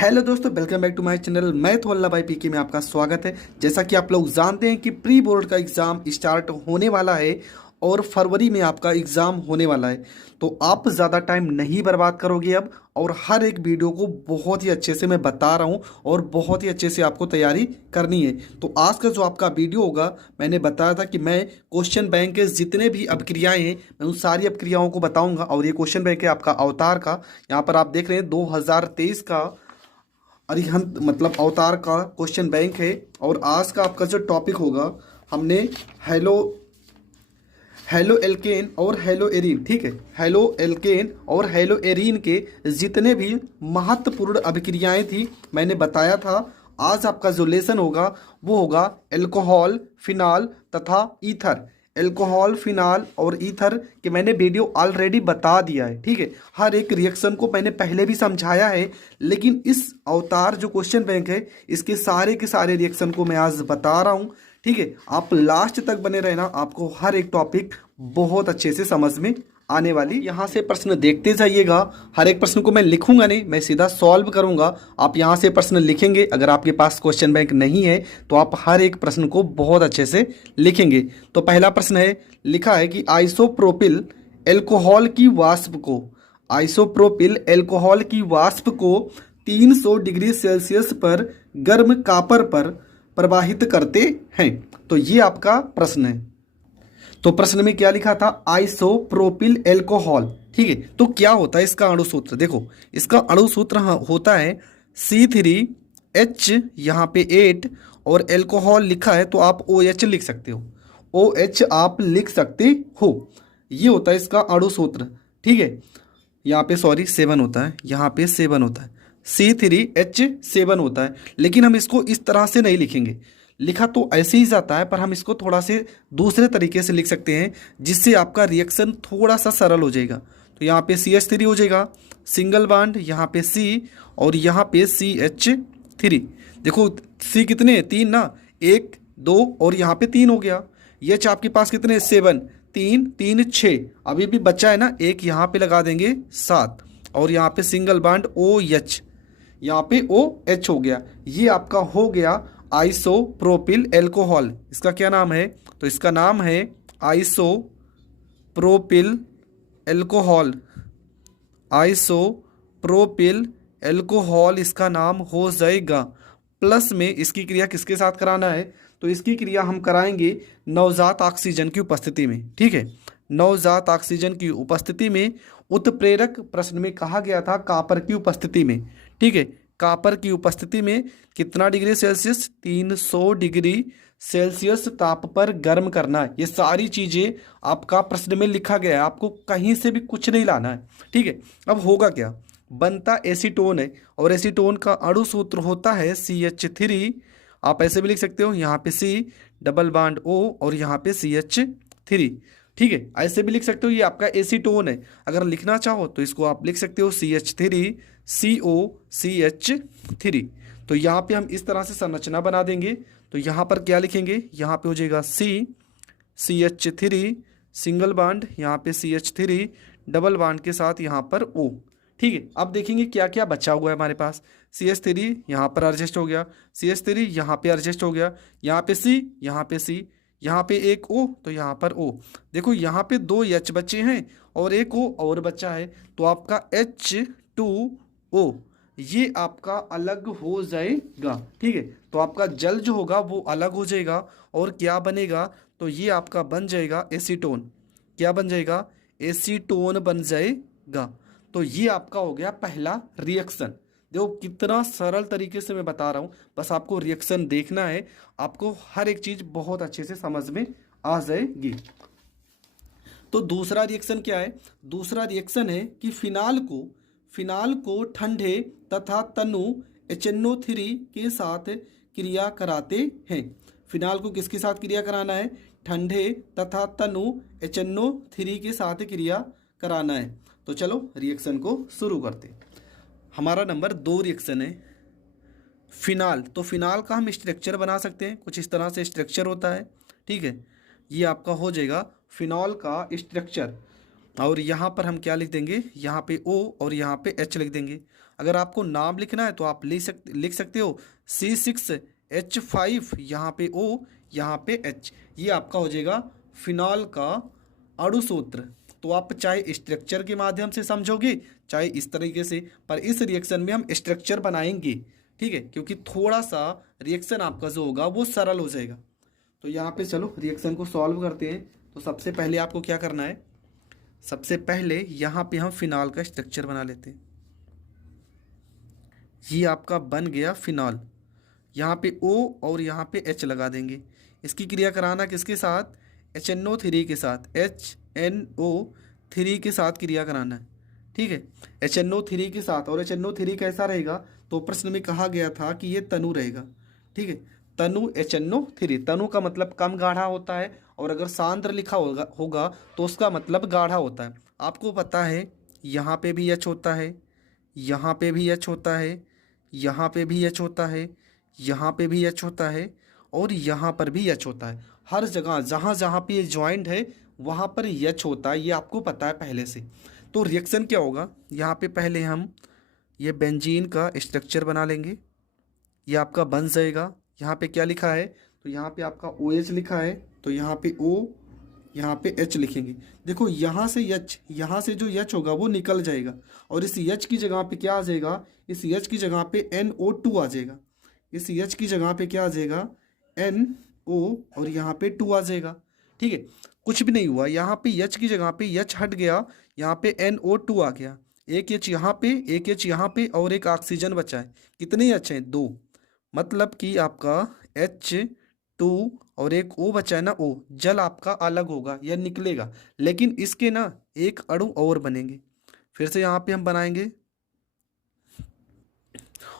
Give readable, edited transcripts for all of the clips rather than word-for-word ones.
Hello दोस्तों, welcome back to my channel. मैं तो अल्लाह भाई पीके में आपका स्वागत है। जैसा कि आप लोग जानते हैं कि प्री बोर्ड का एग्ज़ाम स्टार्ट होने वाला है और फरवरी में आपका एग्ज़ाम होने वाला है। तो आप ज़्यादा टाइम नहीं बर्बाद करोगे अब, और हर एक वीडियो को बहुत ही अच्छे से मैं बता रहा हूँ और बहुत ही अच्छे से आपको तैयारी करनी है। तो आज का जो आपका वीडियो होगा, मैंने बताया था कि मैं क्वेश्चन बैंक के जितने भी अपक्रियाएँ हैं मैं उन सारी अपक्रियाओं को बताऊँगा। और ये क्वेश्चन बैंक है आपका अवतार का। यहाँ पर आप देख रहे हैं 2023 का अरिहंत मतलब अवतार का क्वेश्चन बैंक है। और आज का आपका जो टॉपिक होगा, हमने हेलो हेलो एल्केन और हेलो एरीन, ठीक है, हेलो एल्केन और हेलो एरीन के जितने भी महत्वपूर्ण अभिक्रियाएं थी मैंने बताया था। आज आपका जो लेसन होगा वो होगा एल्कोहल, फिनाल तथा ईथर। एल्कोहल, फिनाल और ईथर के मैंने वीडियो ऑलरेडी बता दिया है, ठीक है। हर एक रिएक्शन को मैंने पहले भी समझाया है, लेकिन इस अवतार जो क्वेश्चन बैंक है इसके सारे रिएक्शन को मैं आज बता रहा हूँ, ठीक है। आप लास्ट तक बने रहना, आपको हर एक टॉपिक बहुत अच्छे से समझ में आने वाली। यहाँ से प्रश्न देखते जाइएगा। हर एक प्रश्न को मैं लिखूंगा नहीं, मैं सीधा सॉल्व करूंगा। आप यहाँ से प्रश्न लिखेंगे। अगर आपके पास क्वेश्चन बैंक नहीं है तो आप हर एक प्रश्न को बहुत अच्छे से लिखेंगे। तो पहला प्रश्न है, लिखा है कि आइसोप्रोपिल एल्कोहल की वाष्प को, आइसोप्रोपिल एल्कोहल की वाष्प को 300 डिग्री सेल्सियस पर गर्म कापर पर प्रवाहित करते हैं। तो ये आपका प्रश्न है। तो प्रश्न में क्या लिखा था? आइसोप्रोपिल एल्कोहल, ठीक है। तो क्या होता है इसका अणु सूत्र? देखो, इसका अणु सूत्र होता है C3H, यहाँ पे 8 और एल्कोहल लिखा है तो आप OH लिख सकते हो, OH आप लिख सकते हो। ये होता है इसका अणु सूत्र, ठीक है। यहाँ पे सॉरी 7 होता है, यहाँ पे 7 होता है, C3H7 होता है। लेकिन हम इसको इस तरह से नहीं लिखेंगे, लिखा तो ऐसे ही जाता है, पर हम इसको थोड़ा से दूसरे तरीके से लिख सकते हैं जिससे आपका रिएक्शन थोड़ा सा सरल हो जाएगा। तो यहाँ पे CH3 हो जाएगा, सिंगल बॉन्ड, यहाँ पे C और यहाँ पे CH3। देखो C कितने हैं? 3 ना, 1 2 और यहाँ पे 3 हो गया। H आपके पास कितने? 7, 3 3 6, अभी भी बच्चा है ना, एक यहाँ पे लगा देंगे 7 और यहाँ पे सिंगल बॉन्ड OH, यहाँ पे OH हो गया। ये आपका हो गया आइसोप्रोपिल एल्कोहल। इसका क्या नाम है? तो इसका नाम है आइसोप्रोपिल एल्कोहल, आइसोप्रोपिल एल्कोहल इसका नाम हो जाएगा। प्लस में इसकी क्रिया किसके साथ कराना है? तो इसकी क्रिया हम कराएंगे नवजात ऑक्सीजन की उपस्थिति में, ठीक है। नवजात ऑक्सीजन की उपस्थिति में उत्प्रेरक प्रश्न में कहा गया था कॉपर की उपस्थिति में, ठीक है। कॉपर की उपस्थिति में कितना डिग्री सेल्सियस? 300 डिग्री सेल्सियस ताप पर गर्म करना है। ये सारी चीज़ें आपका प्रश्न में लिखा गया है, आपको कहीं से भी कुछ नहीं लाना है, ठीक है। अब होगा क्या? बनता एसीटोन है और एसीटोन का अणु सूत्र होता है CH3। आप ऐसे भी लिख सकते हो, यहाँ पे C डबल बॉन्ड O और यहाँ पे CH3, ठीक है। ऐसे भी लिख सकते हो, ये आपका एसीटोन है। अगर लिखना चाहो तो इसको आप लिख सकते हो CH3 COCH3। तो यहाँ पे हम इस तरह से संरचना बना देंगे। तो यहाँ पर क्या लिखेंगे? यहाँ पे हो जाएगा CH3 सिंगल बॉन्ड, यहाँ पे CH3 डबल बॉन्ड के साथ यहाँ पर O, ठीक है। अब देखेंगे क्या क्या बचा हुआ है हमारे पास। CH3 यहाँ पर एडजस्ट हो गया, CH3 यहाँ पे एडजस्ट हो गया, यहाँ पे C, यहाँ पे C, यहाँ पे एक O तो यहाँ पर O। देखो यहाँ पे 2 H बच्चे हैं और एक O और बच्चा है, तो आपका H2O ये आपका अलग हो जाएगा, ठीक है। तो आपका जल जो होगा वो अलग हो जाएगा और क्या बनेगा? तो ये आपका बन जाएगा एसीटोन। क्या बन जाएगा? एसीटोन बन जाएगा। तो ये आपका हो गया पहला रिएक्शन। देखो कितना सरल तरीके से मैं बता रहा हूँ, बस आपको रिएक्शन देखना है, आपको हर एक चीज़ बहुत अच्छे से समझ में आ जाएगी। तो दूसरा रिएक्शन क्या है? दूसरा रिएक्शन है कि फिनाल को ठंडे तथा तनु HNO3 के साथ क्रिया कराते हैं। फिनाल को किसके साथ क्रिया कराना है? ठंडे तथा तनु HNO3 के साथ क्रिया कराना है। तो चलो रिएक्शन को शुरू करते हैं। हमारा नंबर 2 रिएक्शन है फिनाल। तो फिनाल का हम स्ट्रक्चर बना सकते हैं, कुछ इस तरह से स्ट्रक्चर होता है, ठीक है। ये आपका हो जाएगा फिनॉल का स्ट्रक्चर। और यहाँ पर हम क्या लिख देंगे? यहाँ पे O और यहाँ पे H लिख देंगे। अगर आपको नाम लिखना है तो आप लिख सकते हो C6H5, यहाँ पे O, यहाँ पे H। ये आपका हो जाएगा फिनॉल का अणु सूत्र। तो आप चाहे स्ट्रक्चर के माध्यम से समझोगे चाहे इस तरीके से, पर इस रिएक्शन में हम स्ट्रक्चर बनाएंगे, ठीक है, क्योंकि थोड़ा सा रिएक्शन आपका जो होगा वो सरल हो जाएगा। तो यहाँ पे चलो रिएक्शन को सॉल्व करते हैं। तो सबसे पहले आपको क्या करना है, सबसे पहले यहाँ पे हम फिनॉल का स्ट्रक्चर बना लेते हैं। ये आपका बन गया फिनॉल। यहाँ पे O और यहाँ पे H लगा देंगे। इसकी क्रिया कराना किसके साथ, HNO3 के साथ, HNO3 के साथ क्रिया कराना है, ठीक है, HNO3 के साथ। और HNO3 कैसा रहेगा, तो प्रश्न में कहा गया था कि ये तनु रहेगा, ठीक है, तनु HNO3। तनु का मतलब कम गाढ़ा होता है, और अगर सांद्र लिखा होगा तो उसका मतलब गाढ़ा होता है। आपको पता है यहाँ पे भी H होता है, यहाँ पे भी H होता है, यहाँ पे भी H होता है, यहाँ पे भी H होता है, और यहाँ पर भी H होता है। हर जगह जहाँ जहाँ पे ये ज्वाइंट है वहाँ पर H होता है, ये आपको पता है पहले से। तो रिएक्शन क्या होगा, यहाँ पे पहले हम ये बेंजीन का स्ट्रक्चर बना लेंगे। ये आपका बन जाएगा। यहाँ पे क्या लिखा है, तो यहाँ पे आपका OH लिखा है, तो यहाँ पे O, यहाँ पे H लिखेंगे। देखो यहाँ से H, यहाँ से जो H होगा वो निकल जाएगा, और इस H की जगह पे क्या आ जाएगा, इस H की जगह पे NO2 आ जाएगा। इस H की जगह पे क्या आ जाएगा, NO, और यहाँ पे 2 आ जाएगा, ठीक है। कुछ भी नहीं हुआ, यहाँ पे H की जगह पे H हट गया, यहाँ पे NO2 आ गया। एक H यहाँ पे, एक H यहाँ पे, और एक ऑक्सीजन बचा है। कितने H हैं, 2, मतलब कि आपका H2 और एक O बचा है ना, O। जल आपका अलग होगा या निकलेगा, लेकिन इसके ना एक अणु और बनेंगे। फिर से यहाँ पे हम बनाएंगे,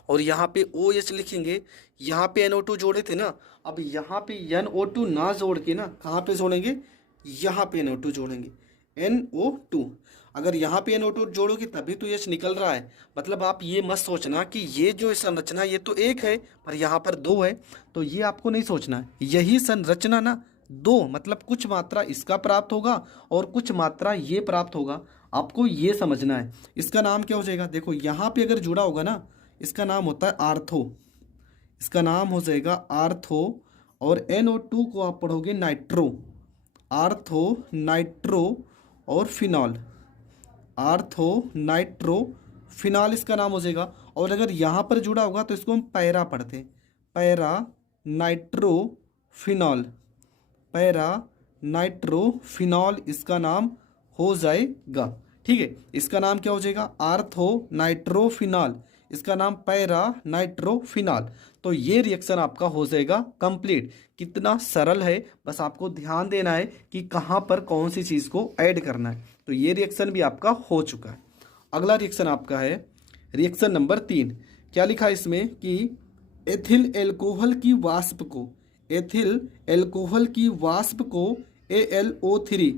और यहाँ पे OH लिखेंगे। यहाँ पे NO2 जोड़े थे ना, अब यहाँ पे NO2 ना जोड़ के ना कहाँ पे जोड़ेंगे, यहाँ पे NO2 जोड़ेंगे, NO2। अगर यहाँ पे NO2 जोड़ोगे तभी तो H निकल रहा है। मतलब आप ये मत सोचना कि ये जो संरचना ये तो एक है पर यहाँ पर 2 है, तो ये आपको नहीं सोचना है। यही संरचना ना 2, मतलब कुछ मात्रा इसका प्राप्त होगा और कुछ मात्रा ये प्राप्त होगा, आपको ये समझना है। इसका नाम क्या हो जाएगा, देखो यहाँ पे अगर जुड़ा होगा ना, इसका नाम होता है आर्थो, इसका नाम हो जाएगा आर्थो। और NO2 को आप पढ़ोगे नाइट्रो, आर्थो नाइट्रो और फिनॉल, आर्थो नाइट्रो फिनॉल इसका नाम हो जाएगा। और अगर यहाँ पर जुड़ा होगा तो इसको हम पैरा पढ़ते हैं, para nitro phenol, para nitro phenol इसका नाम हो जाएगा, ठीक है। इसका नाम क्या हो जाएगा, आर्थो नाइट्रोफिनॉल, इसका नाम पैरा नाइट्रोफिनॉल। तो ये रिएक्शन आपका हो जाएगा कंप्लीट। कितना सरल है, बस आपको ध्यान देना है कि कहाँ पर कौन सी चीज़ को ऐड करना है। तो ये रिएक्शन भी आपका हो चुका है। अगला रिएक्शन आपका है रिएक्शन नंबर 3। क्या लिखा है इसमें कि एथिल एल्कोहल की वाष्प को, एथिल एल्कोहल की वाष्प को AlO3,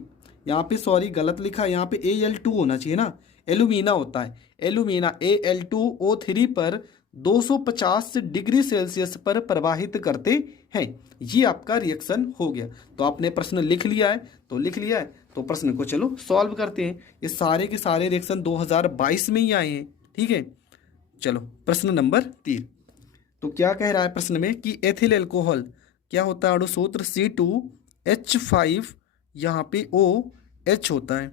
यहाँ पे सॉरी गलत लिखा है, यहाँ पे Al2 होना चाहिए ना, एल्यूमिना होता है, एल्यूमिना Al2O3 पर 250 डिग्री सेल्सियस पर प्रवाहित करते हैं। ये आपका रिएक्शन हो गया। तो आपने प्रश्न लिख लिया है, तो लिख लिया है तो प्रश्न को चलो सॉल्व करते हैं। ये सारे के सारे रिएक्शन 2022 में ही आए हैं, ठीक है। चलो प्रश्न नंबर 3। तो क्या कह रहा है प्रश्न में कि एथिल एल्कोहल क्या होता है, अणुसूत्र C2H5, यहाँ पे OH होता है,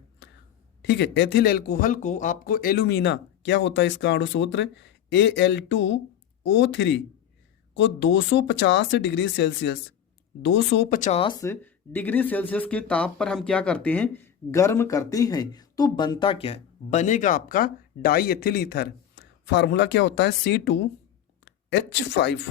ठीक है। एथिल एल्कोहल को आपको एल्यूमिना क्या होता है, इसका अणुसूत्र Al2O3 को 250 डिग्री सेल्सियस, 250 डिग्री सेल्सियस के ताप पर हम क्या करते हैं, गर्म करते हैं। तो बनता क्या है, बनेगा आपका डाई एथिल ईथर। फार्मूला क्या होता है, C2H5,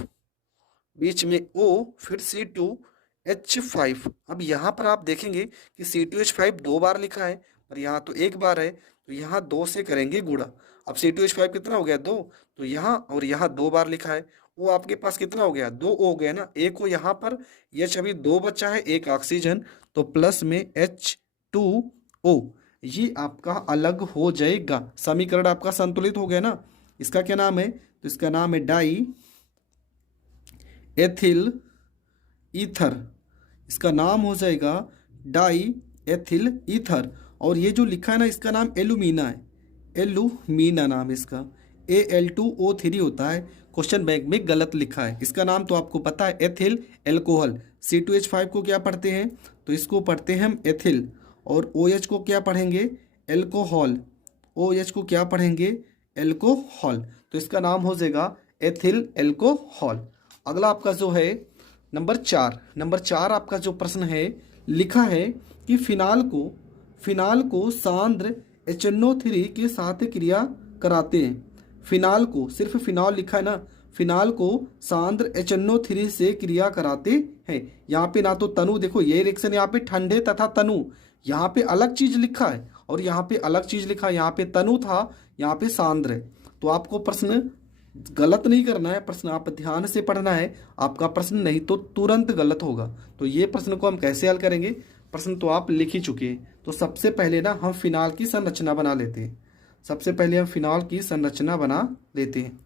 बीच में O, फिर C2H5। अब यहाँ पर आप देखेंगे कि C2H5 2 बार लिखा है, पर यहाँ तो 1 बार है, तो यहाँ 2 से करेंगे गुणा। अब C2H5 कितना हो गया, 2, तो यहाँ और यहाँ 2 बार लिखा है। वो आपके पास कितना हो गया, 2 हो गया ना, एक को यहाँ पर, H अभी 2 बचा है, एक ऑक्सीजन, तो प्लस में H2O, ये आपका अलग हो जाएगा। समीकरण आपका संतुलित हो गया ना। इसका क्या नाम है, तो इसका नाम है डाई एथिल ईथर, इसका नाम हो जाएगा डाई एथिल ईथर। और ये जो लिखा है ना, इसका नाम एल्यूमिना है, एल्यूमिना नाम इसका, Al2O3 होता है, क्वेश्चन बैंक में गलत लिखा है। इसका नाम तो आपको पता है, एथिल एल्कोहल। C2H5 को क्या पढ़ते हैं, तो इसको पढ़ते हैं हम एथिल, और OH को क्या पढ़ेंगे, एल्कोहल। OH को क्या पढ़ेंगे, एल्कोहल। तो इसका नाम हो जाएगा एथिल एल्कोहल। अगला आपका जो है नंबर 4 आपका जो प्रश्न है, लिखा है कि फिनाल को सांद्र HNO3 के साथ क्रिया कराते हैं। फिनाल को, सिर्फ फिनाल लिखा है ना, फिनाल को सांद्र HNO3 से क्रिया कराते हैं। यहाँ पे ना तो तनु, देखो ये रिएक्शन यहाँ पे ठंडे तथा तनु, यहाँ पे अलग चीज लिखा है और यहाँ पे अलग चीज लिखा है। यहाँ पे तनु था, यहाँ पे सांद्र है। तो आपको प्रश्न गलत नहीं करना है, प्रश्न आप ध्यान से पढ़ना है। आपका प्रश्न नहीं तो तुरंत गलत होगा। तो ये प्रश्न को हम कैसे हल करेंगे, प्रश्न तो आप लिख ही चुके हैं। तो सबसे पहले ना हम फिनाल की संरचना बना लेते हैं। सबसे पहले हम फिनाल की संरचना बना लेते हैं।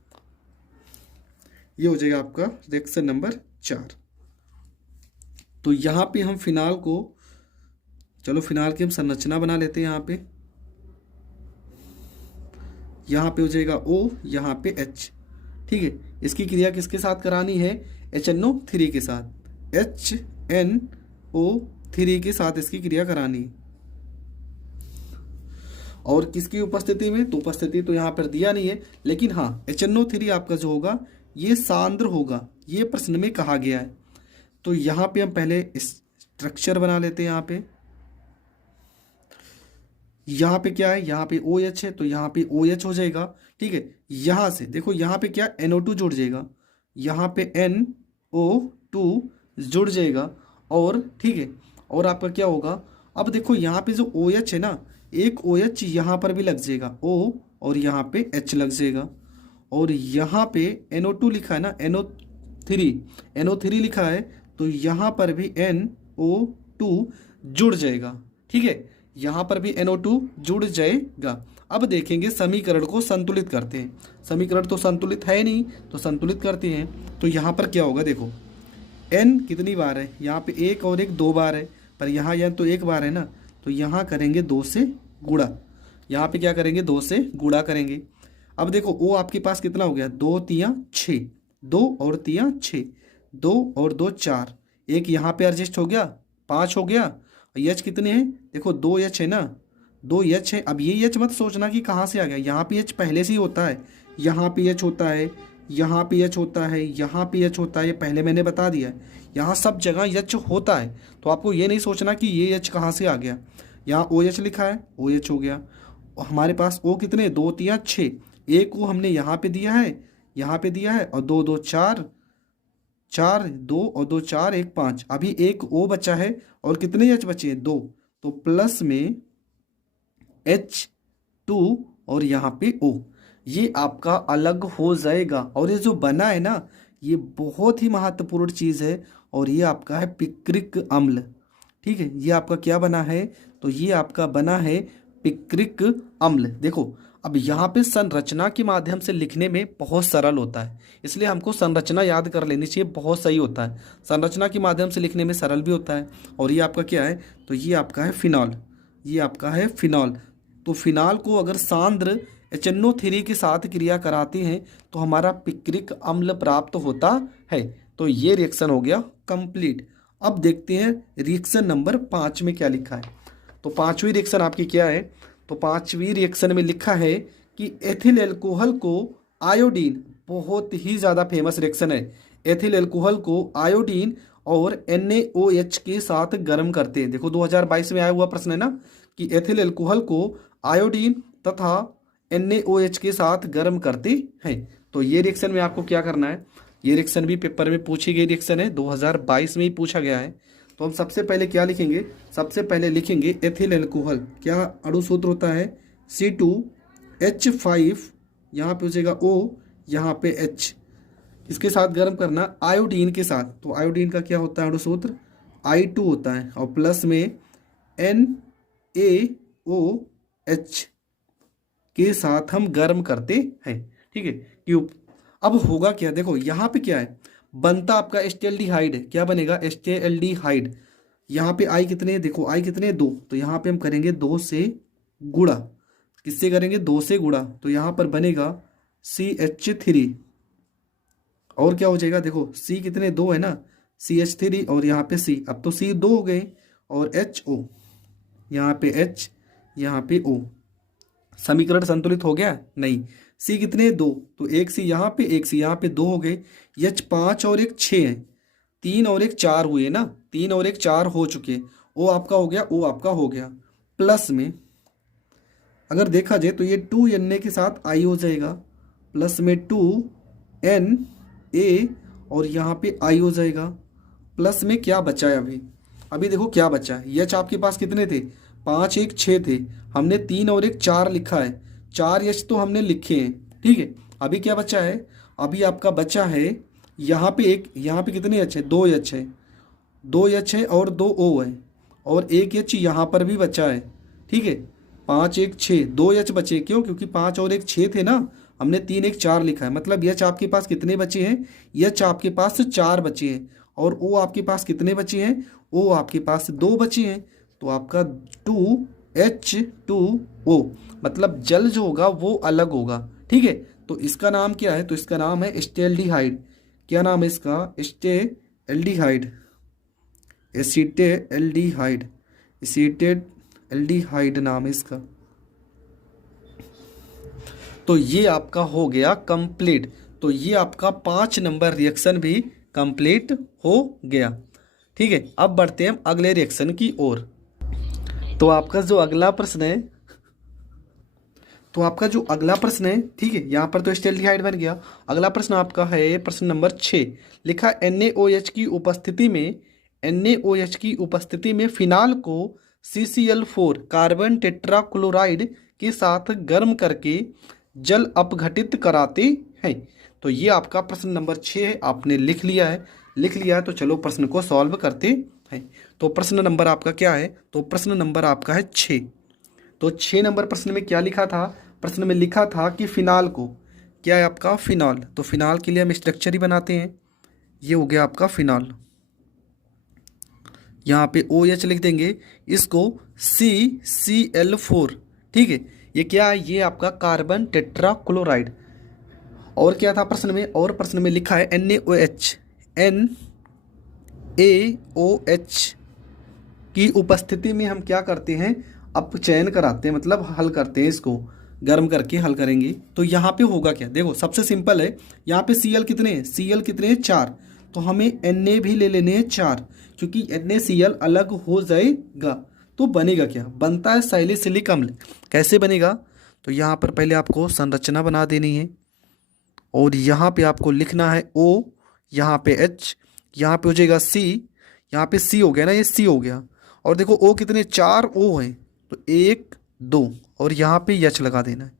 ये हो जाएगा आपका रिएक्शन नंबर 4। तो यहाँ पे हम फिनाल को, चलो फिनाल की हम संरचना बना लेते हैं। यहाँ पे हो जाएगा O, यहाँ पे H। ठीक है, इसकी क्रिया किसके साथ करानी है, HNO3 के साथ, HNO3 के साथ इसकी क्रिया करानी है। और किसकी उपस्थिति में, तो उपस्थिति तो यहाँ पर दिया नहीं है, लेकिन हाँ HNO3 आपका जो होगा ये सांद्र होगा, ये प्रश्न में कहा गया है। तो यहाँ पे हम पहले स्ट्रक्चर बना लेते हैं। यहाँ पे क्या है, यहाँ पे OH है, तो यहाँ पे OH हो जाएगा। ठीक है, यहाँ से देखो, यहाँ पे क्या NO2 जुड़ जाएगा, यहाँ पे NO2 जुड़ जाएगा। और ठीक है, और आपका क्या होगा, अब देखो यहाँ पे जो OH है ना, एक OH यहाँ पर भी लग जाएगा, O, और यहाँ पे H लग जाएगा। और यहाँ पे NO2 लिखा है ना, NO3 लिखा है, तो यहाँ पर भी NO2 जुड़ जाएगा। ठीक है, यहाँ पर भी NO2 जुड़ जाएगा। अब देखेंगे समीकरण को संतुलित करते हैं। समीकरण तो संतुलित है नहीं, तो संतुलित करते हैं। तो यहाँ पर क्या होगा, देखो N कितनी बार है, यहाँ पे एक और एक 2 बार है, पर यहाँ यह तो 1 बार है ना, तो यहाँ करेंगे 2 से गुणा। यहाँ पे क्या करेंगे, 2 से गुणा करेंगे। अब देखो O आपके पास कितना हो गया, 2 3 6, 2 और 3 6, 2 और 2 4, एक यहाँ पे एडजस्ट हो गया, 5 हो गया। H कितने हैं, देखो 2 H है ना, 2 H है। अब ये H मत सोचना कि कहाँ से आ गया, यहाँ पे H पहले से ही होता है, यहाँ पे H होता है, यहाँ पे H होता है, यहाँ पे H होता है, ये पहले मैंने बता दिया है। यहाँ सब जगह H होता है, तो आपको ये नहीं सोचना कि ये H कहाँ से आ गया। यहाँ OH लिखा है, OH हो गया। और हमारे पास O कितने, 2 3 6, एक O हमने यहाँ पे दिया है, यहाँ पे दिया है, और 2 2 4, 4 2 और 2 4 1 5। अभी एक O बचा है, और कितने H बचे हैं, 2, तो प्लस में H2 और यहाँ पे O, ये आपका अलग हो जाएगा। और ये जो बना है ना, ये बहुत ही महत्वपूर्ण चीज़ है, और ये आपका है पिक्रिक अम्ल। ठीक है, ये आपका क्या बना है, तो ये आपका बना है पिक्रिक अम्ल। देखो अब यहाँ पे संरचना के माध्यम से लिखने में बहुत सरल होता है, इसलिए हमको संरचना याद कर लेनी चाहिए, बहुत सही होता है। संरचना के माध्यम से लिखने में सरल भी होता है। और ये आपका क्या है, तो ये आपका है फिनॉल, ये आपका है फिनॉल। तो फिनॉल को अगर सांद्र HNO3 के साथ क्रिया कराते हैं तो हमारा पिक्रिक अम्ल प्राप्त होता है। तो ये रिएक्शन हो गया कंप्लीट। अब देखते हैं रिएक्शन नंबर 5 में क्या लिखा है। तो 5वीं रिएक्शन आपकी क्या है, तो 5वीं रिएक्शन में लिखा है कि एथिल एल्कोहल को आयोडीन, बहुत ही ज़्यादा फेमस रिएक्शन है। एथिल एल्कोहल को आयोडीन और NaOH के साथ गर्म करते हैं। देखो 2022 में आया हुआ प्रश्न है ना, कि एथिल एल्कोहल को आयोडीन तथा NaOH के साथ गर्म करते हैं। तो ये रिएक्शन में आपको क्या करना है, ये रिएक्शन भी पेपर में पूछी गई रिएक्शन है, 2022 में ही पूछा गया है। तो हम सबसे पहले क्या लिखेंगे, सबसे पहले लिखेंगे एथिल एल्कोहल, क्या अणु सूत्र होता है, C2H5, यहाँ पे हो जाएगा O, यहाँ पे H, इसके साथ गर्म करना आयोडीन के साथ। तो आयोडीन का क्या होता है अणु सूत्र, I2 होता है, और प्लस में NaOH के साथ हम गर्म करते हैं। ठीक है, क्यों, अब होगा क्या, देखो यहाँ पे क्या है, बनता आपका एस्टेल्डिहाइड है, क्या बनेगा, एस्टेल्डिहाइड। यहाँ पे I कितने, देखो I कितने, 2, तो यहाँ पे हम करेंगे 2 से गुणा, किससे करेंगे, 2 से गुणा, तो यहाँ पर बनेगा CH3 और क्या हो जाएगा, देखो C कितने 2 है ना, CH3 और यहाँ पे C, अब तो C 2 हो गए और HO, यहाँ पे H, यहाँ पे O। समीकरण संतुलित हो गया? नहीं। C कितने 2, तो एक C यहाँ पे, एक C यहाँ पे, 2 हो गए। H 5 और एक 6 है, 3 और एक 4 हुए ना, 3 और एक 4 हो चुके। O आपका हो गया, O आपका हो गया। प्लस में अगर देखा जाए तो ये 2Na के साथ I हो जाएगा, प्लस में 2Na और यहाँ पे I हो जाएगा। प्लस में क्या बचा है अभी, अभी देखो क्या बचा है। H आपके पास कितने थे, 5 1 6 थे, हमने 3 और एक 4 लिखा है, 4 H तो हमने लिखे हैं, ठीक है। अभी क्या बचा है, अभी आपका बचा है यहाँ पे एक, यहाँ पे कितने H है, 2 H है, 2 H है और 2 O है और एक H यहाँ पर भी बचा है, ठीक है। 5 1 6, 2 H बचे, क्यों, क्योंकि 5 और एक 6 थे ना, हमने 3 1 4 लिखा है, मतलब H आपके पास कितने बचे हैं, H आपके पास 4 बचे हैं और O आपके पास कितने बचे हैं, O आपके पास 2 बचे हैं। तो आपका 2H2O मतलब जल जो होगा वो अलग होगा, ठीक है। तो इसका नाम क्या है, तो इसका नाम है एस्टेल्डिहाइड। क्या नाम है इसका, एस्टेल्डिहाइड, एसीटेल्डिहाइड, एसीटेल्डिहाइड नाम है इसका। तो ये आपका हो गया कंप्लीट। तो ये आपका 5 नंबर रिएक्शन भी कंप्लीट हो गया, ठीक है। अब बढ़ते हैं हम अगले रिएक्शन की ओर। तो आपका जो अगला प्रश्न है, ठीक है, यहाँ पर तो एस्टेल्डिहाइड बन गया। अगला प्रश्न आपका है प्रश्न नंबर 6, लिखा NaOH की उपस्थिति में फिनाल को CCl4 कार्बन टेट्राक्लोराइड के साथ गर्म करके जल अपघटित कराते हैं। तो ये आपका प्रश्न नंबर 6 है, आपने लिख लिया है, तो चलो प्रश्न को सॉल्व करते हैं। तो प्रश्न नंबर आपका क्या है, तो प्रश्न नंबर आपका है 6। तो 6 नंबर प्रश्न में क्या लिखा था, प्रश्न में लिखा था कि फिनाल को, क्या है आपका फिनाल, तो फिनाल के लिए हम स्ट्रक्चर ही बनाते हैं। ये हो गया आपका फिनाल, यहाँ पे OH लिख देंगे, इसको CCl4, ठीक है। ये क्या है, ये आपका कार्बन टेट्राक्लोराइड। और क्या था प्रश्न में, और प्रश्न में लिखा है NaOH की उपस्थिति में हम क्या करते हैं, अपचयन कराते हैं, मतलब हल करते हैं, इसको गर्म करके हल करेंगे। तो यहाँ पे होगा क्या, देखो सबसे सिंपल है, यहाँ पे Cl कितने हैं, Cl कितने हैं 4, तो हमें Na भी ले लेने हैं 4, क्योंकि NaCl अलग हो जाएगा तो बनेगा क्या, बनता है सैलिसिलिक अम्ल। कैसे बनेगा, तो यहाँ पर पहले आपको संरचना बना देनी है और यहाँ पे आपको लिखना है O, यहाँ पे H, यहाँ पे हो जाएगा C, यहाँ पे C हो गया ना, ये C हो गया। और देखो O कितने, 4 O हैं, तो 1 2 और यहाँ पे H लगा देना है,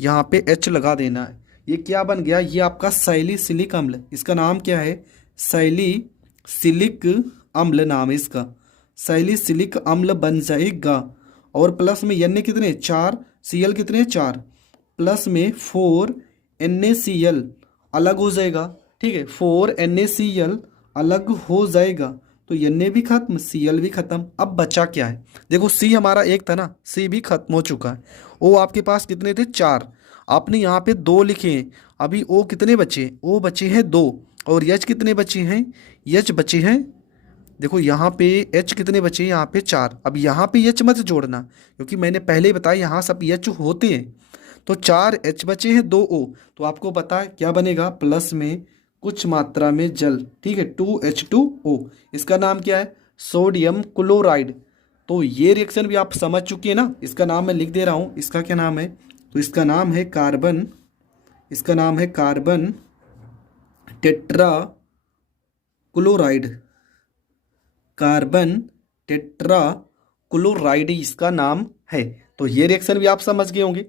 यहाँ पे H लगा देना है। ये क्या बन गया, ये आपका सैलिसिलिक अम्ल। इसका नाम क्या है, सैलिसिलिक अम्ल नाम है इसका, सैलिसिलिक अम्ल बन जाएगा। और प्लस में Na कितने 4, Cl कितने 4, प्लस में 4 NaCl अलग हो जाएगा, ठीक है, 4 NaCl अलग हो जाएगा, तो Na भी खत्म, Cl भी खत्म। अब बचा क्या है, देखो C हमारा एक था ना, C भी खत्म हो चुका है। O आपके पास कितने थे 4, आपने यहाँ पे 2 लिखे हैं, अभी O कितने बचे, O बचे हैं 2 और H कितने बचे हैं, H बचे हैं, देखो यहाँ पे H कितने बचे, यहाँ पे 4। अब यहाँ पे H मत जोड़ना, क्योंकि मैंने पहले ही बताया यहाँ सब H होते हैं। तो 4 H बचे हैं, 2 O, तो आपको पता है क्या बनेगा, प्लस में कुछ मात्रा में जल, ठीक है, 2H2O। इसका नाम क्या है, सोडियम क्लोराइड। तो ये रिएक्शन भी आप समझ चुके हैं ना, इसका नाम मैं लिख दे रहा हूँ, इसका क्या नाम है, तो इसका नाम है कार्बन, इसका नाम है कार्बन टेट्राक्लोराइड, कार्बन टेट्राक्लोराइड इसका नाम है। तो ये रिएक्शन भी आप समझ गए होंगे,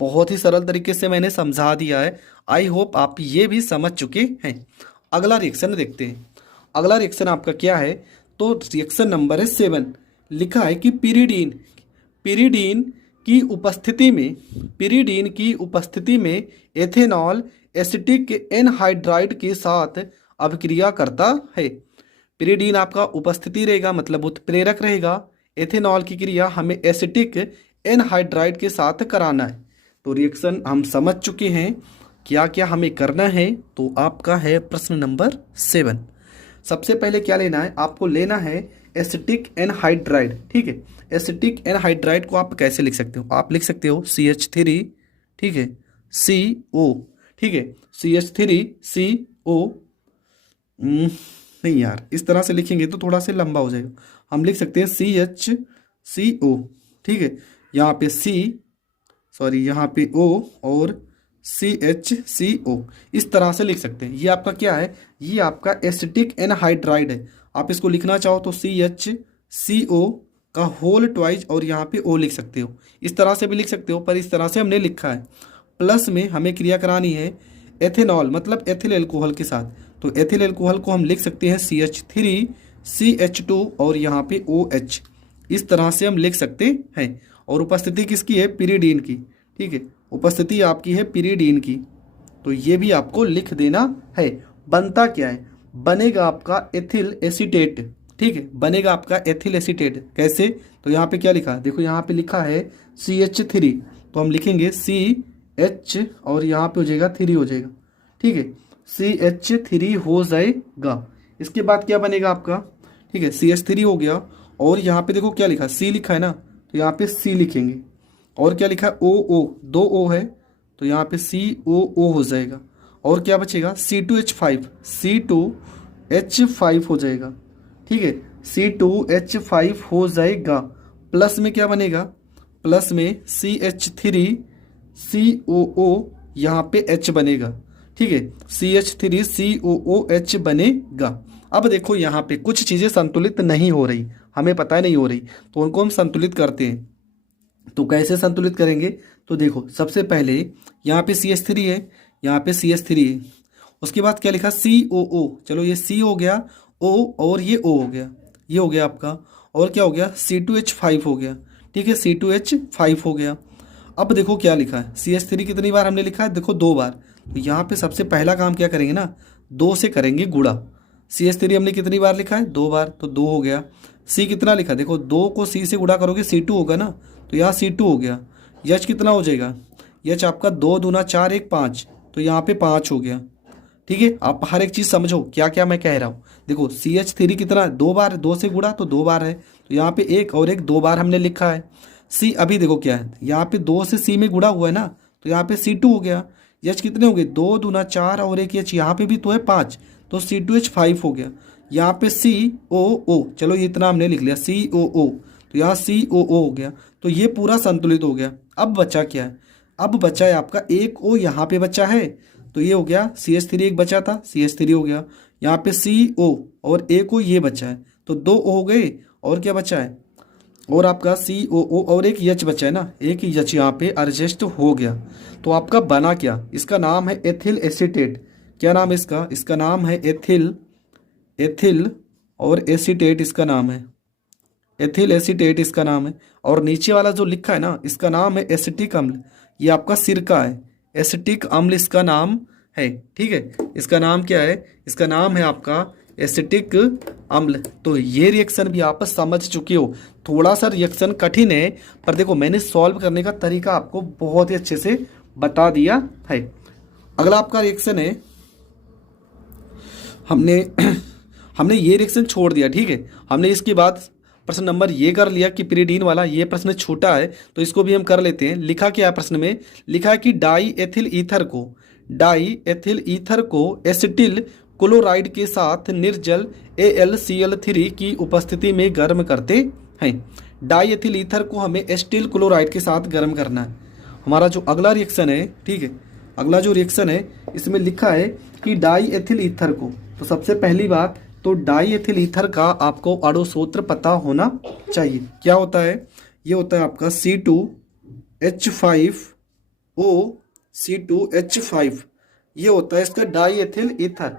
बहुत ही सरल तरीके से मैंने समझा दिया है। आई होप आप ये भी समझ चुके हैं। अगला रिएक्शन देखते हैं। अगला रिएक्शन आपका क्या है, तो रिएक्शन नंबर है 7। लिखा है कि पिरीडीन की उपस्थिति में एथेनॉल एसिटिक एनहाइड्राइड के साथ अभिक्रिया करता है। पिरीडीन आपका उपस्थिति रहेगा, मतलब उत्प्रेरक रहेगा। एथेनॉल की क्रिया हमें एसिटिक एनहाइड्राइड के साथ कराना है। तो रिएक्शन हम समझ चुके हैं। क्या क्या हमें करना है, तो आपका है प्रश्न नंबर 7। सबसे पहले क्या लेना है, आपको लेना है एसिटिक एनहाइड्राइड। ठीक है, एसिटिक एनहाइड्राइड को आप कैसे लिख सकते हो, आप लिख सकते हो CH3, ठीक है, CO, ठीक है, CH3CO। नहीं यार, इस तरह से लिखेंगे तो थोड़ा सा लंबा हो जाएगा। हम लिख सकते हैं CHCO, ठीक है, यहाँ पे यहाँ पे O और CHCO, इस तरह से लिख सकते हैं। ये आपका क्या है, ये आपका एसिटिक एनहाइड्राइड है। आप इसको लिखना चाहो तो CHCO का होल ट्वाइस और यहाँ पे O लिख सकते हो, इस तरह से भी लिख सकते हो, पर इस तरह से हमने लिखा है। प्लस में हमें क्रिया करानी है एथेनॉल मतलब एथिल एल्कोहल के साथ, तो एथिल एल्कोहल को हम लिख सकते हैं CH3CH2 और यहाँ पे OH, इस तरह से हम लिख सकते हैं। और उपस्थिति किसकी है, पिरिडीन की। ठीक है, उपस्थिति आपकी है पिरिडीन की, तो ये भी आपको लिख देना है। बनता क्या है, बनेगा आपका एथिल एसीटेट। ठीक है, बनेगा आपका एथिल एसीटेट। कैसे, तो यहाँ पे क्या लिखा है, देखो यहाँ पे लिखा है CH3, तो हम लिखेंगे CH और यहाँ पे हो जाएगा 3 हो जाएगा। ठीक है, CH3 हो जाएगा। इसके बाद क्या बनेगा आपका, ठीक है, CH3 हो गया, और यहाँ पे देखो क्या लिखा, C लिखा है ना, तो यहाँ पे C लिखेंगे। और क्या लिखा है, OO, 2 O है, तो यहाँ पे COO हो जाएगा। और क्या बचेगा, C2H5 हो जाएगा। ठीक है, C2H5 हो जाएगा। प्लस में क्या बनेगा, प्लस में CH3COO, यहाँ पे H बनेगा। ठीक है, CH3COOH बनेगा। अब देखो यहाँ पे कुछ चीज़ें संतुलित नहीं हो रही, हमें पता है नहीं हो रही, तो उनको हम संतुलित करते हैं। तो कैसे संतुलित करेंगे, तो देखो सबसे पहले यहाँ पे CH3 है, यहाँ पे CH3 है, उसके बाद क्या लिखा COO, चलो ये C हो गया, O और ये O हो गया, ये हो गया आपका। और क्या हो गया, C2H5 हो गया। ठीक है, C2H5 हो गया। अब देखो क्या लिखा है, CH3 कितनी बार हमने लिखा है, देखो 2 बार। तो यहाँ पे सबसे पहला काम क्या करेंगे ना, 2 से करेंगे गुणा। CH3 हमने कितनी बार लिखा है, 2 बार, तो 2 हो गया। C कितना लिखा, देखो 2 को C से गुणा करोगे C2 होगा ना, तो यहाँ C2 हो गया। H कितना हो जाएगा, H आपका 2 दूना 4 1 5, तो यहाँ पे 5 हो गया। ठीक है, आप हर एक चीज़ समझो क्या क्या मैं कह रहा हूँ। देखो CH3 कितना, 2 बार, 2 से गुणा तो 2 बार है, तो यहाँ पे 1 और 1 2 बार हमने लिखा है। C अभी देखो क्या है, यहाँ पे 2 से C में गुणा हुआ है ना, तो यहाँ पे C2 हो गया। H कितने हो गए, 2 दूना 4 और 1 H, यहाँ पे भी तो है 5, तो C2H5 हो गया। यहाँ पे COO, चलो ये इतना हमने लिख लिया COO, तो यहाँ COO हो गया। तो ये पूरा संतुलित हो गया। अब बचा क्या है, अब बचा है आपका एक O, यहाँ पे बचा है, तो ये हो गया CH3 एक बचा था, CH3 हो गया। यहाँ पे CO और एक O ये बचा है, तो 2 O हो गए। और क्या बचा है, और आपका COO और एक H बचा है ना, एक ही H यहाँ पे एडजस्ट हो गया। तो आपका बना क्या, इसका नाम है एथिल एसीटेट। क्या नाम है इसका, इसका नाम है एथिल और एसीटेट, इसका नाम है एथिल एसीटेट, इसका नाम है। और नीचे वाला जो लिखा है ना, इसका नाम है एसिटिक अम्ल, ये आपका सिरका है, एसिटिक अम्ल इसका नाम है। ठीक है, इसका नाम क्या है, इसका नाम है आपका एसिटिक अम्ल। तो ये रिएक्शन भी आप समझ चुके हो। थोड़ा सा रिएक्शन कठिन है, पर देखो मैंने सॉल्व करने का तरीका आपको बहुत ही अच्छे से बता दिया है। अगला आपका रिएक्शन है, हमने ये रिएक्शन छोड़ दिया। ठीक है, हमने इसके बाद प्रश्न नंबर ये कर लिया कि पिरिडीन वाला, ये प्रश्न छोटा है तो इसको भी हम कर लेते हैं। लिखा क्या है प्रश्न में, लिखा है कि डाई एथिल ईथर को एसिटिल क्लोराइड के साथ निर्जल AlCl3 की उपस्थिति में गर्म करते हैं। डाई एथिल ईथर को हमें एसिटिल क्लोराइड के साथ गर्म करना है। हमारा जो अगला रिएक्शन है, ठीक है, अगला जो रिएक्शन है इसमें लिखा है कि डाई एथिल ईथर को, तो सबसे पहली बात तो डाई एथिल ईथर का आपको अणु सूत्र पता होना चाहिए। क्या होता है, ये होता है आपका C2H5O, C2H5, ये होता है इसका डाई एथिल ईथर।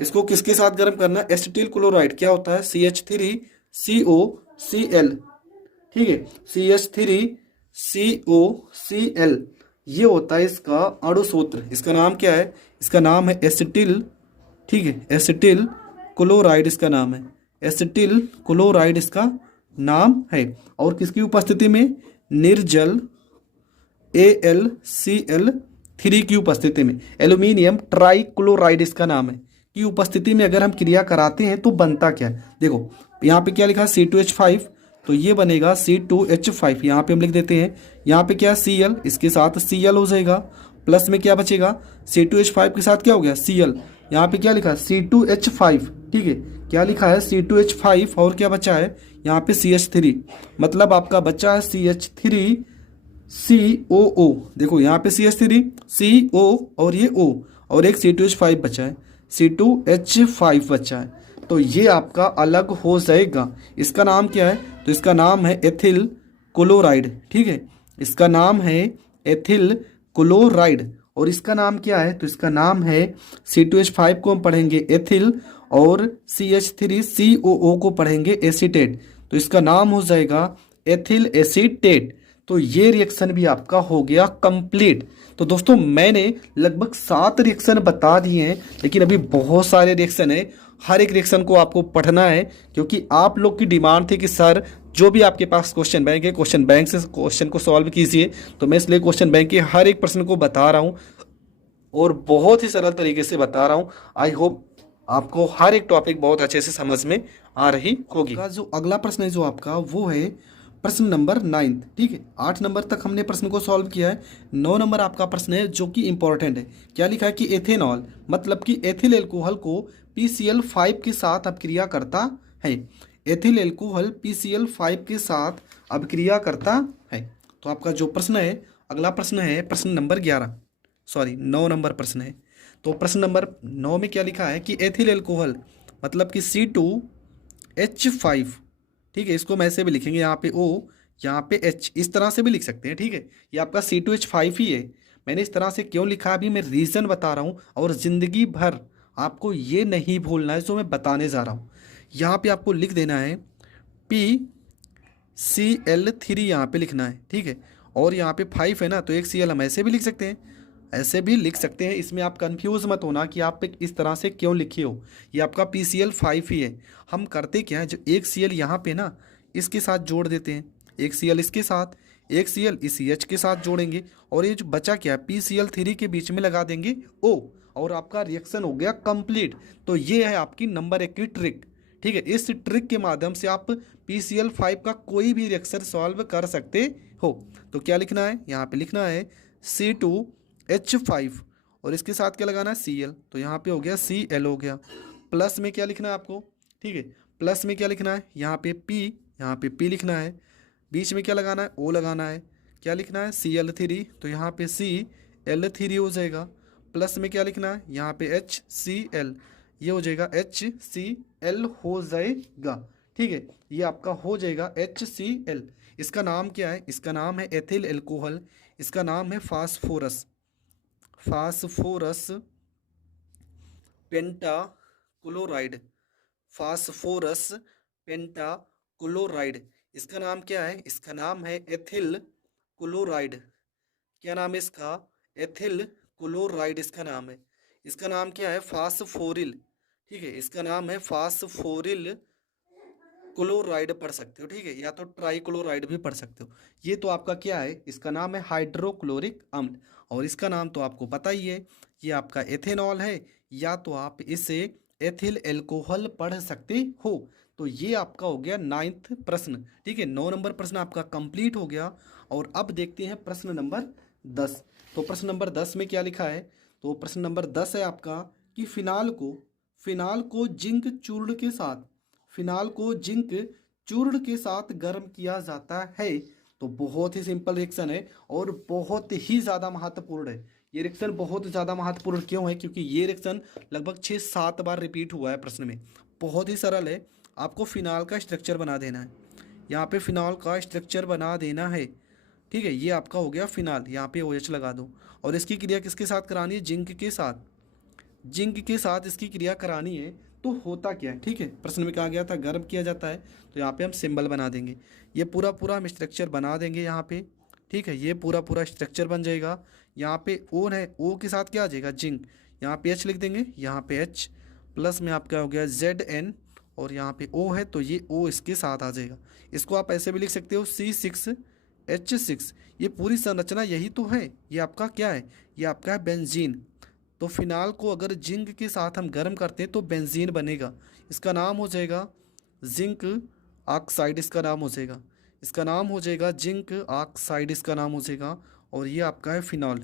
इसको किसके साथ गर्म करना है, एसिटिल क्लोराइड, क्या होता है CH3COCl। ठीक है, CH3COCl, ये होता है इसका अणु सूत्र। इसका नाम क्या है, इसका नाम है एसिटिल। ठीक है, एसिटिल क्लोराइड इसका नाम है, एसिटिल क्लोराइड इसका नाम है। और किसकी उपस्थिति में, निर्जल AlCl3 थ्री की उपस्थिति में, एल्यूमिनियम ट्राइक्लोराइड इसका नाम है, की उपस्थिति में अगर हम क्रिया कराते हैं तो बनता क्या है। देखो यहाँ पे क्या लिखा है C2H5, तो ये बनेगा C2H5, यहाँ पे हम लिख देते हैं। यहाँ पे क्या Cl, इसके साथ Cl हो जाएगा, प्लस में क्या बचेगा C2H5 के साथ क्या हो गया Cl, यहाँ पे क्या लिखा है C2H5, ठीक है, क्या लिखा है C2H5 और क्या बचा है यहाँ पे CH3, मतलब आपका बचा है CH3 COO। देखो यहाँ पे CH3 CO और ये O, और एक C2H5 बचा है, C2H5 बचा है, तो ये आपका अलग हो जाएगा। इसका नाम क्या है, तो इसका नाम है एथिल क्लोराइड, ठीक है, इसका नाम है एथिल क्लोराइड। और इसका नाम क्या है, तो इसका नाम है C2H5 को हम पढ़ेंगे एथिल, और CH3COO को पढ़ेंगे एसीटेट, तो इसका नाम हो जाएगा एथिल एसीटेट। तो ये रिएक्शन भी आपका हो गया कंप्लीट। तो दोस्तों मैंने लगभग 7 रिएक्शन बता दिए हैं, लेकिन अभी बहुत सारे रिएक्शन है, हर एक रिएक्शन को आपको पढ़ना है, क्योंकि आप लोग की डिमांड थी कि सर जो भी आपके पास क्वेश्चन बैंक है, क्वेश्चन बैंक से क्वेश्चन को सॉल्व कीजिए। तो मैं इसलिए क्वेश्चन बैंक के हर एक प्रश्न को बता रहा हूँ और बहुत ही सरल तरीके से बता रहा हूँ। आई होप आपको हर एक टॉपिक बहुत अच्छे से समझ में आ रही होगी। जो अगला प्रश्न है जो आपका, वो है प्रश्न नंबर 9, ठीक है। 8 नंबर तक हमने प्रश्न को सॉल्व किया है। 9 नंबर आपका प्रश्न है जो कि इंपॉर्टेंट है। क्या लिखा है कि एथेनॉल मतलब कि एथिल एल्कोहल को PCl5 के साथ अभिक्रिया करता है। एथिल एल्कोहल PCl5 के साथ अभिक्रिया करता है। तो आपका जो प्रश्न है, अगला प्रश्न है प्रश्न नंबर 9 नंबर प्रश्न है। तो प्रश्न नंबर 9 में क्या लिखा है कि एथिल एल्कोहल मतलब कि C2H5, ठीक है, इसको हम ऐसे भी लिखेंगे, यहाँ पे O यहाँ पे H, इस तरह से भी लिख सकते हैं, ठीक है। ये आपका C2H5 ही है। मैंने इस तरह से क्यों लिखा अभी मैं रीज़न बता रहा हूँ, और ज़िंदगी भर आपको ये नहीं भूलना है जो मैं बताने जा रहा हूँ। यहाँ पे आपको लिख देना है PCl3, यहाँ पे लिखना है, ठीक है। और यहाँ पे 5 है ना, तो एक Cl हम ऐसे भी लिख सकते हैं, ऐसे भी लिख सकते हैं। इसमें आप कंफ्यूज मत होना कि आप इस तरह से क्यों लिखे हो, ये आपका PCl5 ही है। हम करते क्या है, जो एक Cl यहाँ पे ना इसके साथ जोड़ देते हैं, एक Cl इसके साथ, एक Cl इस H के साथ जोड़ेंगे, और ये जो बचा क्या है PCl3 के बीच में लगा देंगे O, और आपका रिएक्शन हो गया कंप्लीट। तो ये है आपकी नंबर 1 की ट्रिक, ठीक है। इस ट्रिक के माध्यम से आप PCl5 का कोई भी रिएक्शन सॉल्व कर सकते हो। तो क्या लिखना है, यहाँ पे लिखना है C2H5 और इसके साथ क्या लगाना है Cl, तो यहाँ पे हो गया Cl हो गया। प्लस में क्या लिखना है आपको, ठीक है, प्लस में क्या लिखना है, यहाँ पे P लिखना है, बीच में क्या लगाना है O लगाना है, क्या लिखना है Cl3, तो यहाँ पे Cl3 हो जाएगा। प्लस में क्या लिखना है, यहाँ पे HCl, ये हो जाएगा HCl हो जाएगा, ठीक है, ये आपका हो जाएगा HCl। इसका नाम क्या है, इसका नाम है एथिल एल्कोहल, इसका नाम है फास्फोरस पेंटाक्लोराइड, फास्फोरस पेंटाक्लोराइड। इसका नाम क्या है, इसका नाम है एथिल क्लोराइड। क्या नाम है इसका, एथिल क्लोराइड इसका नाम है। इसका नाम क्या है फास्फोरिल, ठीक है, इसका नाम है फास्फोरिल क्लोराइड पढ़ सकते हो, ठीक है, या तो ट्राइक्लोराइड भी पढ़ सकते हो। ये तो आपका क्या है, इसका नाम है हाइड्रोक्लोरिक अम्ल, और इसका नाम तो आपको पता ही है, ये आपका एथेनॉल है, या तो आप इसे एथिल एल्कोहल पढ़ सकते हो। तो ये आपका हो गया 9th प्रश्न, ठीक है। 9 नंबर प्रश्न आपका कंप्लीट हो गया। और अब देखते हैं प्रश्न नंबर 10। तो प्रश्न नंबर 10 में क्या लिखा है, तो प्रश्न नंबर 10 है आपका कि फिनाल को जिंक चूर्ण के साथ, फिनाल को जिंक चूर्ण के साथ गर्म किया जाता है। तो बहुत ही सिंपल रिएक्शन है और बहुत ही ज़्यादा महत्वपूर्ण है। ये रिएक्शन बहुत ज़्यादा महत्वपूर्ण क्यों है, क्योंकि ये रिएक्शन लगभग 6-7 बार रिपीट हुआ है प्रश्न में। बहुत ही सरल है, आपको फिनाल का स्ट्रक्चर बना देना है, यहाँ पे फिनाल का स्ट्रक्चर बना देना है, ठीक है। ये आपका हो गया फिनाल, यहाँ पे OH लगा दो, और इसकी क्रिया किसके साथ करानी है, जिंक के साथ, जिंक के साथ इसकी क्रिया करानी है। तो होता क्या है, ठीक है, प्रश्न में कहा गया था गर्म किया जाता है, तो यहाँ पे हम सिंबल बना देंगे, ये पूरा हम स्ट्रक्चर बना देंगे यहाँ पे, ठीक है। ये पूरा स्ट्रक्चर बन जाएगा। यहाँ पे O है, O के साथ क्या आ जाएगा जिंक, यहाँ पे H लिख देंगे, यहाँ पे H, प्लस में आपका हो गया Zn, और यहाँ पे O है तो ये O इसके साथ आ जाएगा। इसको आप ऐसे भी लिख सकते हो H6, ये पूरी संरचना यही तो है। ये आपका क्या है, ये आपका है बेंजीन। तो फिनाल को अगर जिंक के साथ हम गर्म करते हैं तो बेंजीन बनेगा। इसका नाम हो जाएगा जिंक ऑक्साइड, इसका नाम हो जाएगा, इसका नाम हो जाएगा जिंक ऑक्साइड, इसका नाम हो जाएगा। और ये आपका है फिनॉल।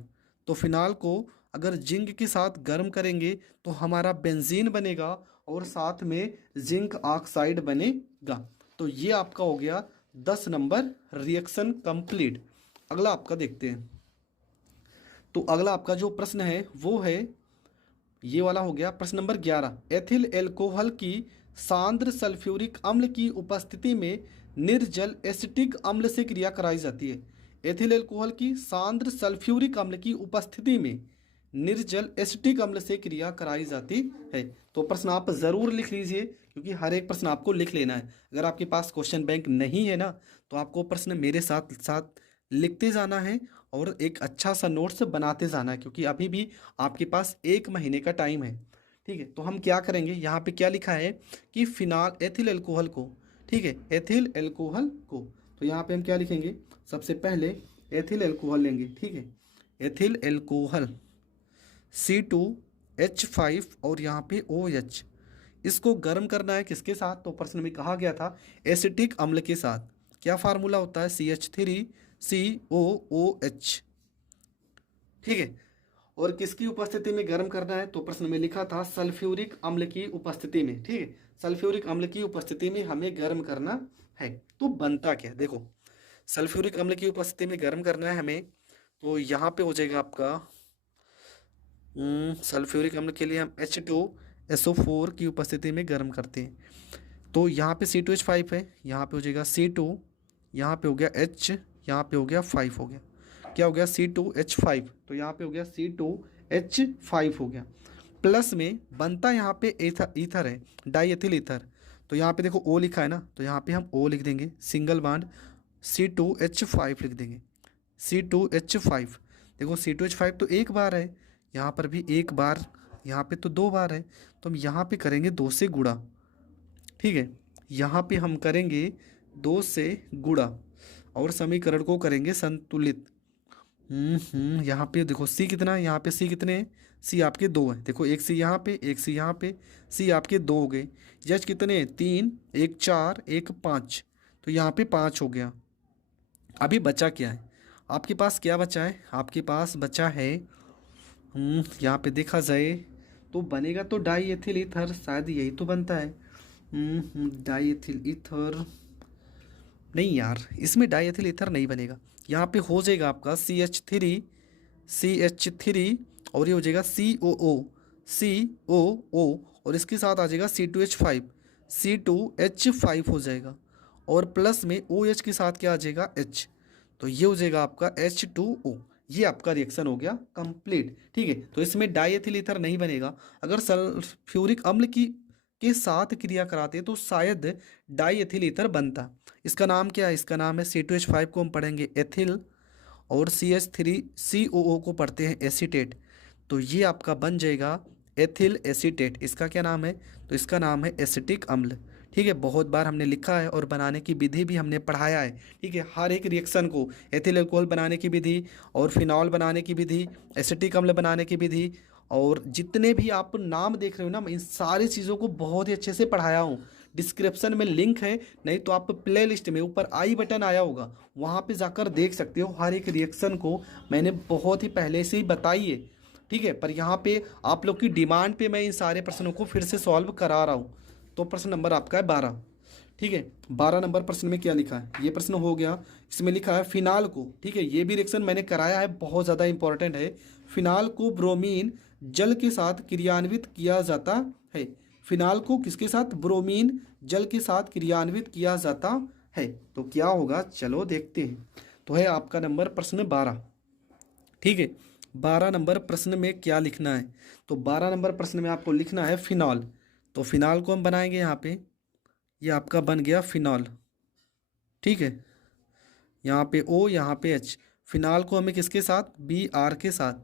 तो फिनाल को अगर जिंक के साथ गर्म करेंगे तो हमारा बेंजीन बनेगा और साथ में जिंक ऑक्साइड बनेगा। तो ये आपका हो गया 10 नंबर रिएक्शन कंप्लीट। अगला आपका देखते हैं। तो अगला आपका जो प्रश्न है वो है ये वाला हो गया प्रश्न नंबर 11। एथिल एल्कोहल की सांद्र सल्फ्यूरिक अम्ल की उपस्थिति में निर्जल एसिटिक अम्ल से क्रिया कराई जाती है। एथिल एल्कोहल की सांद्र सल्फ्यूरिक अम्ल की उपस्थिति में निर्जल एसिटिक अम्ल से क्रिया कराई जाती है। तो प्रश्न आप ज़रूर लिख लीजिए, क्योंकि हर एक प्रश्न आपको लिख लेना है। अगर आपके पास क्वेश्चन बैंक नहीं है ना, तो आपको प्रश्न मेरे साथ साथ लिखते जाना है और एक अच्छा सा नोट्स बनाते जाना है, क्योंकि अभी भी आपके पास 1 महीने का टाइम है। ठीक है, तो हम क्या करेंगे, यहाँ पे क्या लिखा है कि फिनाल एथिल एल्कोहल को, ठीक है, एथिल एल्कोहल को, तो यहाँ पे हम क्या लिखेंगे, सबसे पहले एथिल एल्कोहल लेंगे। ठीक है, एथिल एल्कोहल C2H5 और यहाँ पे OH, इसको गर्म करना है किसके साथ, तो प्रश्न में कहा गया था एसिटिक अम्ल के साथ। क्या फार्मूला होता है, CH3COOH। ठीक है, और किसकी उपस्थिति में गर्म करना है, तो प्रश्न में लिखा था सल्फ्यूरिक अम्ल की उपस्थिति में। ठीक है, सल्फ्यूरिक अम्ल की उपस्थिति में हमें गर्म करना है। तो बनता क्या, देखो सल्फ्यूरिक अम्ल की उपस्थिति में गर्म करना है हमें, तो यहाँ पे हो जाएगा आपका सल्फ्यूरिक अम्ल के लिए हम H2SO4 की उपस्थिति में गर्म करते हैं। तो यहाँ पे C2H5 है, यहाँ पे हो जाएगा C2, यहाँ पे हो गया H, यहाँ पे हो गया 5 हो गया, क्या हो गया C2H5, तो यहाँ पे हो गया C2H5 हो गया। प्लस में बनता यहाँ पे ईथर है, डाई एथिल ईथर। तो यहाँ पे देखो O लिखा है ना, तो यहाँ पे हम O लिख देंगे, सिंगल बॉन्ड C2H5 लिख देंगे, C2H5। देखो C2H5 तो एक बार है, यहाँ पर भी एक बार, यहाँ पे तो 2 बार है, तो हम यहाँ पे करेंगे 2 से गुणा। ठीक है, यहाँ पे हम करेंगे 2 से गुणा और समीकरण को करेंगे संतुलित। यहाँ पे देखो C कितना है, यहाँ पे C कितने हैं, C आपके 2 है। देखो एक C यहाँ पे, एक C यहाँ पे, C आपके 2 हो गए। H कितने हैं, 3, एक 4, एक 5, तो यहाँ पे 5 हो गया। अभी बचा क्या है, आपके पास क्या बचा है, आपके पास बचा है यहाँ पे देखा जाए तो बनेगा तो डाई एथिल ईथर, शायद यही तो बनता है। डाई एथिल ईथर नहीं यार, इसमें डाई एथिल ईथर नहीं बनेगा। यहाँ पे हो जाएगा आपका CH3 और ये हो जाएगा COO और इसके साथ आ जाएगा C2H5 हो जाएगा, और प्लस में OH के साथ क्या आ जाएगा H, तो ये हो जाएगा आपका H2O। ये आपका रिएक्शन हो गया कंप्लीट। ठीक है, तो इसमें डाई एथिल ईथर नहीं बनेगा। अगर सल्फ्यूरिक अम्ल के साथ क्रिया कराते तो शायद डाई एथिल ईथर बनता। इसका नाम क्या है, इसका नाम है C2H5 को हम पढ़ेंगे एथिल, और CH3COO को पढ़ते हैं एसीटेट। तो ये आपका बन जाएगा एथिल एसीटेट। इसका क्या नाम है, तो इसका नाम है एसिटिक अम्ल। ठीक है, बहुत बार हमने लिखा है और बनाने की विधि भी हमने पढ़ाया है। ठीक है, हर एक रिएक्शन को, एथिल अल्कोहल बनाने की विधि और फिनॉल बनाने की विधि, एसिटिक अम्ल बनाने की विधि, और जितने भी आप नाम देख रहे हो ना, मैं इन सारी चीज़ों को बहुत ही अच्छे से पढ़ाया हूँ। डिस्क्रिप्शन में लिंक है, नहीं तो आप प्ले लिस्ट में ऊपर आई बटन आया होगा, वहाँ पे जाकर देख सकते हो। हर एक रिएक्शन को मैंने बहुत ही पहले से ही बताई है। ठीक है, पर यहाँ पे आप लोग की डिमांड पे मैं इन सारे प्रश्नों को फिर से सॉल्व करा रहा हूँ। तो प्रश्न नंबर आपका है 12। ठीक है, 12 नंबर प्रश्न में क्या लिखा है, ये प्रश्न हो गया। इसमें लिखा है फिनाल को, ठीक है, ये भी रिएक्शन मैंने कराया है, बहुत ज़्यादा इंपॉर्टेंट है। फिनाल को ब्रोमीन जल के साथ क्रियान्वित किया जाता है। फिनाल को किसके साथ, ब्रोमीन जल के साथ क्रियान्वित किया जाता है। तो क्या होगा, चलो देखते हैं। तो है आपका नंबर प्रश्न 12। ठीक है, 12 नंबर प्रश्न में क्या लिखना है, तो 12 नंबर प्रश्न में आपको लिखना है फिनॉल। तो फिनॉल को हम बनाएंगे यहाँ पे, ये आपका बन गया फिनॉल। ठीक है, यहाँ पे O, यहाँ पे H। फिनॉल को हमें किसके साथ, Br के साथ,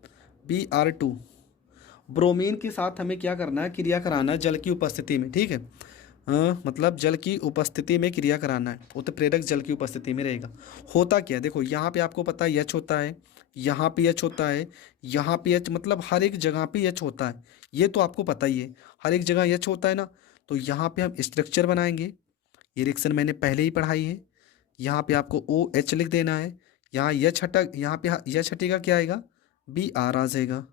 Br2। ब्रोमीन के साथ हमें क्या करना है, क्रिया कराना है जल की उपस्थिति में। ठीक है, मतलब जल की उपस्थिति में क्रिया कराना है, उत्प्रेरक जल की उपस्थिति में रहेगा। होता क्या है, देखो यहाँ पे आपको पता है एच होता है, यहाँ पे एच होता है, यहाँ पे एच, मतलब हर एक जगह पे एच होता है। ये तो आपको पता ही है, हर एक जगह एच होता है ना। तो यहाँ पे हम स्ट्रक्चर बनाएंगे। ये रिएक्शन मैंने पहले ही पढ़ाई है। यहाँ पे आपको ओ एच लिख देना है। यहाँ एच हटा, यहाँ पे एच हटेगा, क्या आएगा, बी आर आ जाएगा।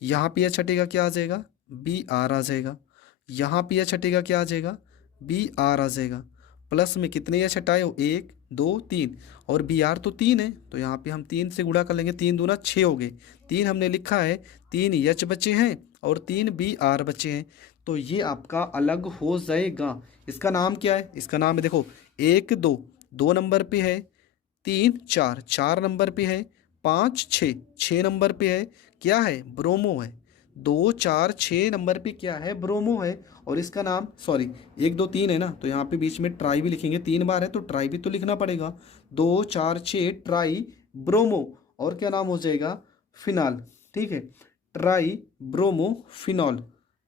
यहाँ पे एच हटेगा, क्या आ जाएगा, बी आर आ जाएगा। यहाँ पे एच हटेगा, क्या आ जाएगा, बी आर आ जाएगा। प्लस में कितने एच हटाए हो, 1 2 3, और बी आर तो 3 है, तो यहाँ पे हम 3 से गुणा कर लेंगे, 3 दूना 6 हो गए। 3 हमने लिखा है, 3 एच बचे हैं और 3 बी आर बचे हैं। तो ये आपका अलग हो जाएगा। इसका नाम क्या है, इसका नाम है, देखो 1 2, 2 नंबर पे है, 3 4, 4 नंबर पे है, 5 6, 6 नंबर पे है, क्या है, ब्रोमो है। 2 4 6 नंबर पे क्या है, ब्रोमो है। और इसका नाम, सॉरी 1 2 3 है ना, तो यहाँ पे बीच में ट्राई भी लिखेंगे, 3 बार है तो ट्राई भी तो लिखना पड़ेगा। 2 4 6 ट्राई ब्रोमो, और क्या नाम हो जाएगा, फिनाल। ठीक है, ट्राई ब्रोमो फिनॉल,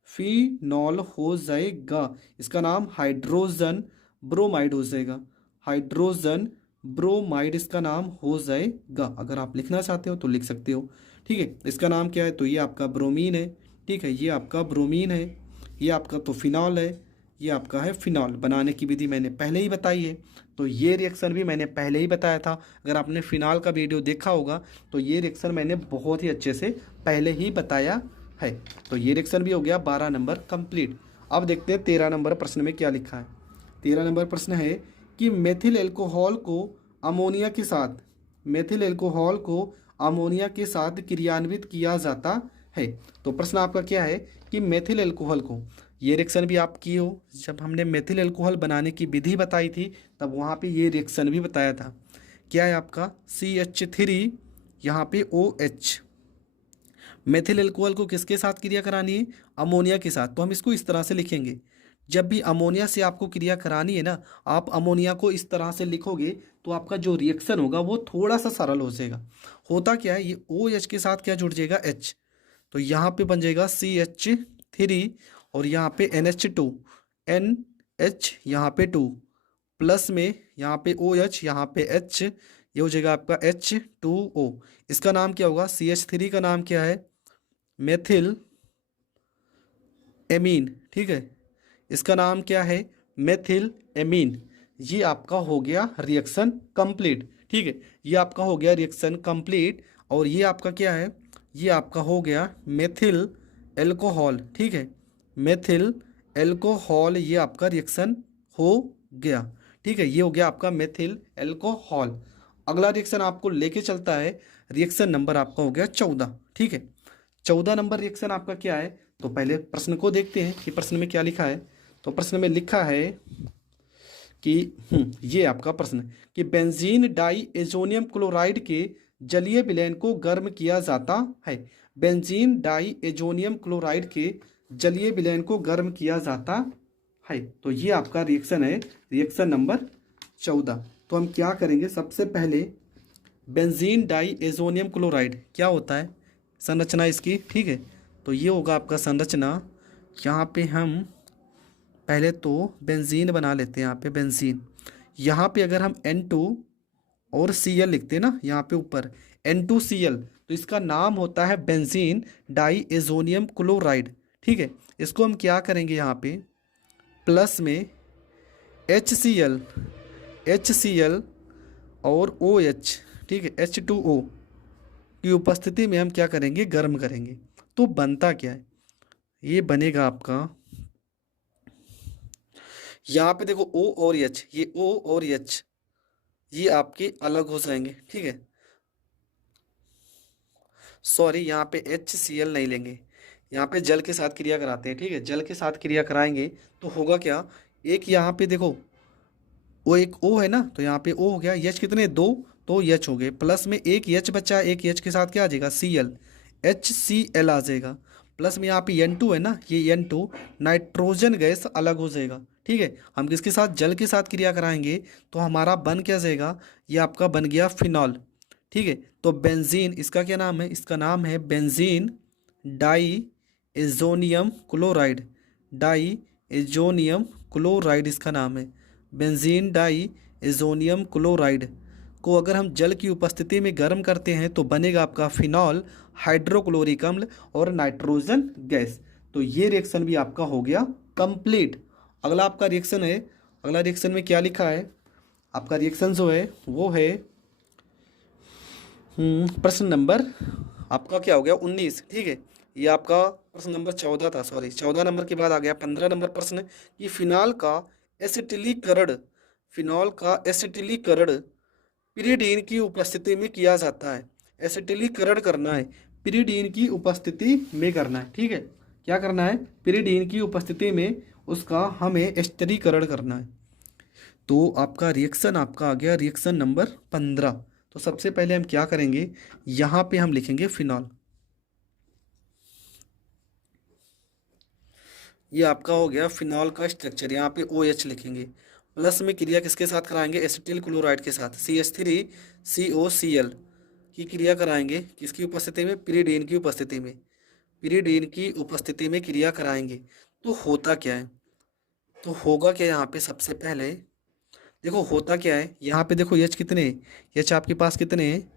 फिनॉल हो जाएगा। इसका नाम हाइड्रोजन ब्रोमाइड हो जाएगा, हाइड्रोजन ब्रोमाइड इसका नाम हो जाएगा। अगर आप लिखना चाहते हो तो लिख सकते हो। ठीक है, इसका नाम क्या है, तो ये आपका ब्रोमीन है। ठीक है, ये आपका ब्रोमीन है, ये आपका तो फिनॉल है, ये आपका है फिनॉल। बनाने की विधि मैंने पहले ही बताई है, तो ये रिएक्शन भी मैंने पहले ही बताया था। अगर आपने फिनॉल का वीडियो देखा होगा तो ये रिएक्शन मैंने बहुत ही अच्छे से पहले ही बताया है। तो ये रिएक्शन भी हो गया 12 नंबर कंप्लीट। अब देखते हैं 13 नंबर प्रश्न में क्या लिखा है। 13 नंबर प्रश्न है कि मेथिल एल्कोहल को अमोनिया के साथ, मेथिल एल्कोहल को अमोनिया के साथ क्रियान्वित किया जाता है। तो प्रश्न आपका क्या है कि मेथिल एल्कोहल को, ये रिएक्शन भी आप की हो, जब हमने मेथिल एल्कोहल बनाने की विधि बताई थी तब वहाँ पे ये रिएक्शन भी बताया था। क्या है आपका, CH3, यहाँ पे OH। मेथिल एल्कोहल को किसके साथ क्रिया करानी है, अमोनिया के साथ। तो हम इसको इस तरह से लिखेंगे, जब भी अमोनिया से आपको क्रिया करानी है ना, आप अमोनिया को इस तरह से लिखोगे तो आपका जो रिएक्शन होगा वो थोड़ा सा सरल हो जाएगा। होता क्या है, ये OH के साथ क्या जुड़ जाएगा, H। तो यहाँ पे बन जाएगा CH3, और यहाँ पे NH2, NH यहाँ पे 2, प्लस में यहाँ पे OH, यहाँ पे H, ये हो जाएगा आपका H2O। इसका नाम क्या होगा, CH3 का नाम क्या है, मेथिल एमीन। ठीक है, इसका नाम क्या है, मेथिल एमीन। ये आपका हो गया रिएक्शन कंप्लीट। ठीक है, ये आपका हो गया रिएक्शन कंप्लीट। और ये आपका क्या है, ये आपका हो गया मेथिल एल्कोहल। ठीक है, मेथिल एल्कोहल, ये आपका रिएक्शन हो गया। ठीक है, ये हो गया आपका मेथिल एल्कोहल। अगला रिएक्शन आपको लेके चलता है, रिएक्शन नंबर आपका हो गया 14। ठीक है, 14 नंबर रिएक्शन आपका क्या है, तो पहले प्रश्न को देखते हैं कि प्रश्न में क्या लिखा है। तो प्रश्न में लिखा है कि ये आपका प्रश्न कि बेंजीन डाई एजोनियम क्लोराइड के जलीय विलयन को गर्म किया जाता है। बेंजीन डाई एजोनियम क्लोराइड के जलीय विलयन को गर्म किया जाता है। तो ये आपका रिएक्शन है, रिएक्शन नंबर 14। तो हम क्या करेंगे, सबसे पहले बेंजीन डाई एजोनियम क्लोराइड क्या होता है, संरचना इसकी। ठीक है, तो ये होगा आपका संरचना। यहाँ पे हम पहले तो बेंजीन बना लेते हैं। यहाँ पे बेंजीन, यहाँ पे अगर हम N2 और Cl लिखते हैं ना, यहाँ पे ऊपर N2Cl, तो इसका नाम होता है बेंजीन डाई एजोनियम क्लोराइड। ठीक है, इसको हम क्या करेंगे, यहाँ पे प्लस में HCl और OH, ठीक है, H2O की उपस्थिति में हम क्या करेंगे, गर्म करेंगे। तो बनता क्या है, ये बनेगा आपका, यहाँ पे देखो O और H, ये O और H ये आपके अलग हो जाएंगे। ठीक है, सॉरी यहाँ पे HCl नहीं लेंगे, यहाँ पे जल के साथ क्रिया कराते हैं। ठीक है, जल के साथ क्रिया कराएंगे तो होगा क्या, एक यहाँ पे देखो वो एक O है ना, तो यहाँ पे O हो गया, H कितने, 2, तो H हो गए, प्लस में एक H बचा, एक H के साथ क्या आ जाएगा, Cl, HCl आ जाएगा। प्लस में यहाँ पे N2 है ना, ये N2 नाइट्रोजन गैस अलग हो जाएगा। ठीक है, हम किसके साथ, जल के साथ क्रिया कराएंगे तो हमारा बन क्या जाएगा, ये आपका बन गया फिनॉल। ठीक है, तो बेंजीन, इसका क्या नाम है, इसका नाम है benzene diazonium chloride, diazonium chloride इसका नाम है। बेंजीन डाई एजोनियम क्लोराइड को अगर हम जल की उपस्थिति में गर्म करते हैं तो बनेगा आपका फिनॉल हाइड्रोक्लोरिक अम्ल और नाइट्रोजन गैस। तो ये रिएक्शन भी आपका हो गया कंप्लीट। अगला आपका रिएक्शन है, अगला रिएक्शन में क्या लिखा है, आपका रिएक्शन जो है वो है प्रश्न नंबर आपका क्या हो गया 19। ठीक है, ये आपका प्रश्न नंबर 14 था, सॉरी 14 नंबर के बाद आ गया 15 नंबर प्रश्न कि फिनॉल का एसिटिलीकरण पिरिडीन की उपस्थिति में किया जाता है। एसिटिलीकरण करना है, पिरिडीन की उपस्थिति में करना है। ठीक है, क्या करना है, पिरिडीन की उपस्थिति में उसका हमें एस्टरीकरण करना है। तो आपका रिएक्शन आपका आ गया रिएक्शन नंबर 15। तो सबसे पहले हम क्या करेंगे, यहाँ पे हम लिखेंगे फिनॉल। ये आपका हो गया फिनॉल का स्ट्रक्चर, यहाँ पे OH लिखेंगे। प्लस में क्रिया किसके साथ कराएंगे, एसिटिल क्लोराइड के साथ, CH3COCl की क्रिया कराएंगे। किसकी उपस्थिति में, पिरिडीन की उपस्थिति में, पिरिडीन की उपस्थिति में क्रिया कराएंगे। तो होता क्या है, तो होगा क्या यहाँ पे, सबसे पहले देखो होता क्या है, यहाँ पे देखो H कितने, H आपके पास कितने हैं,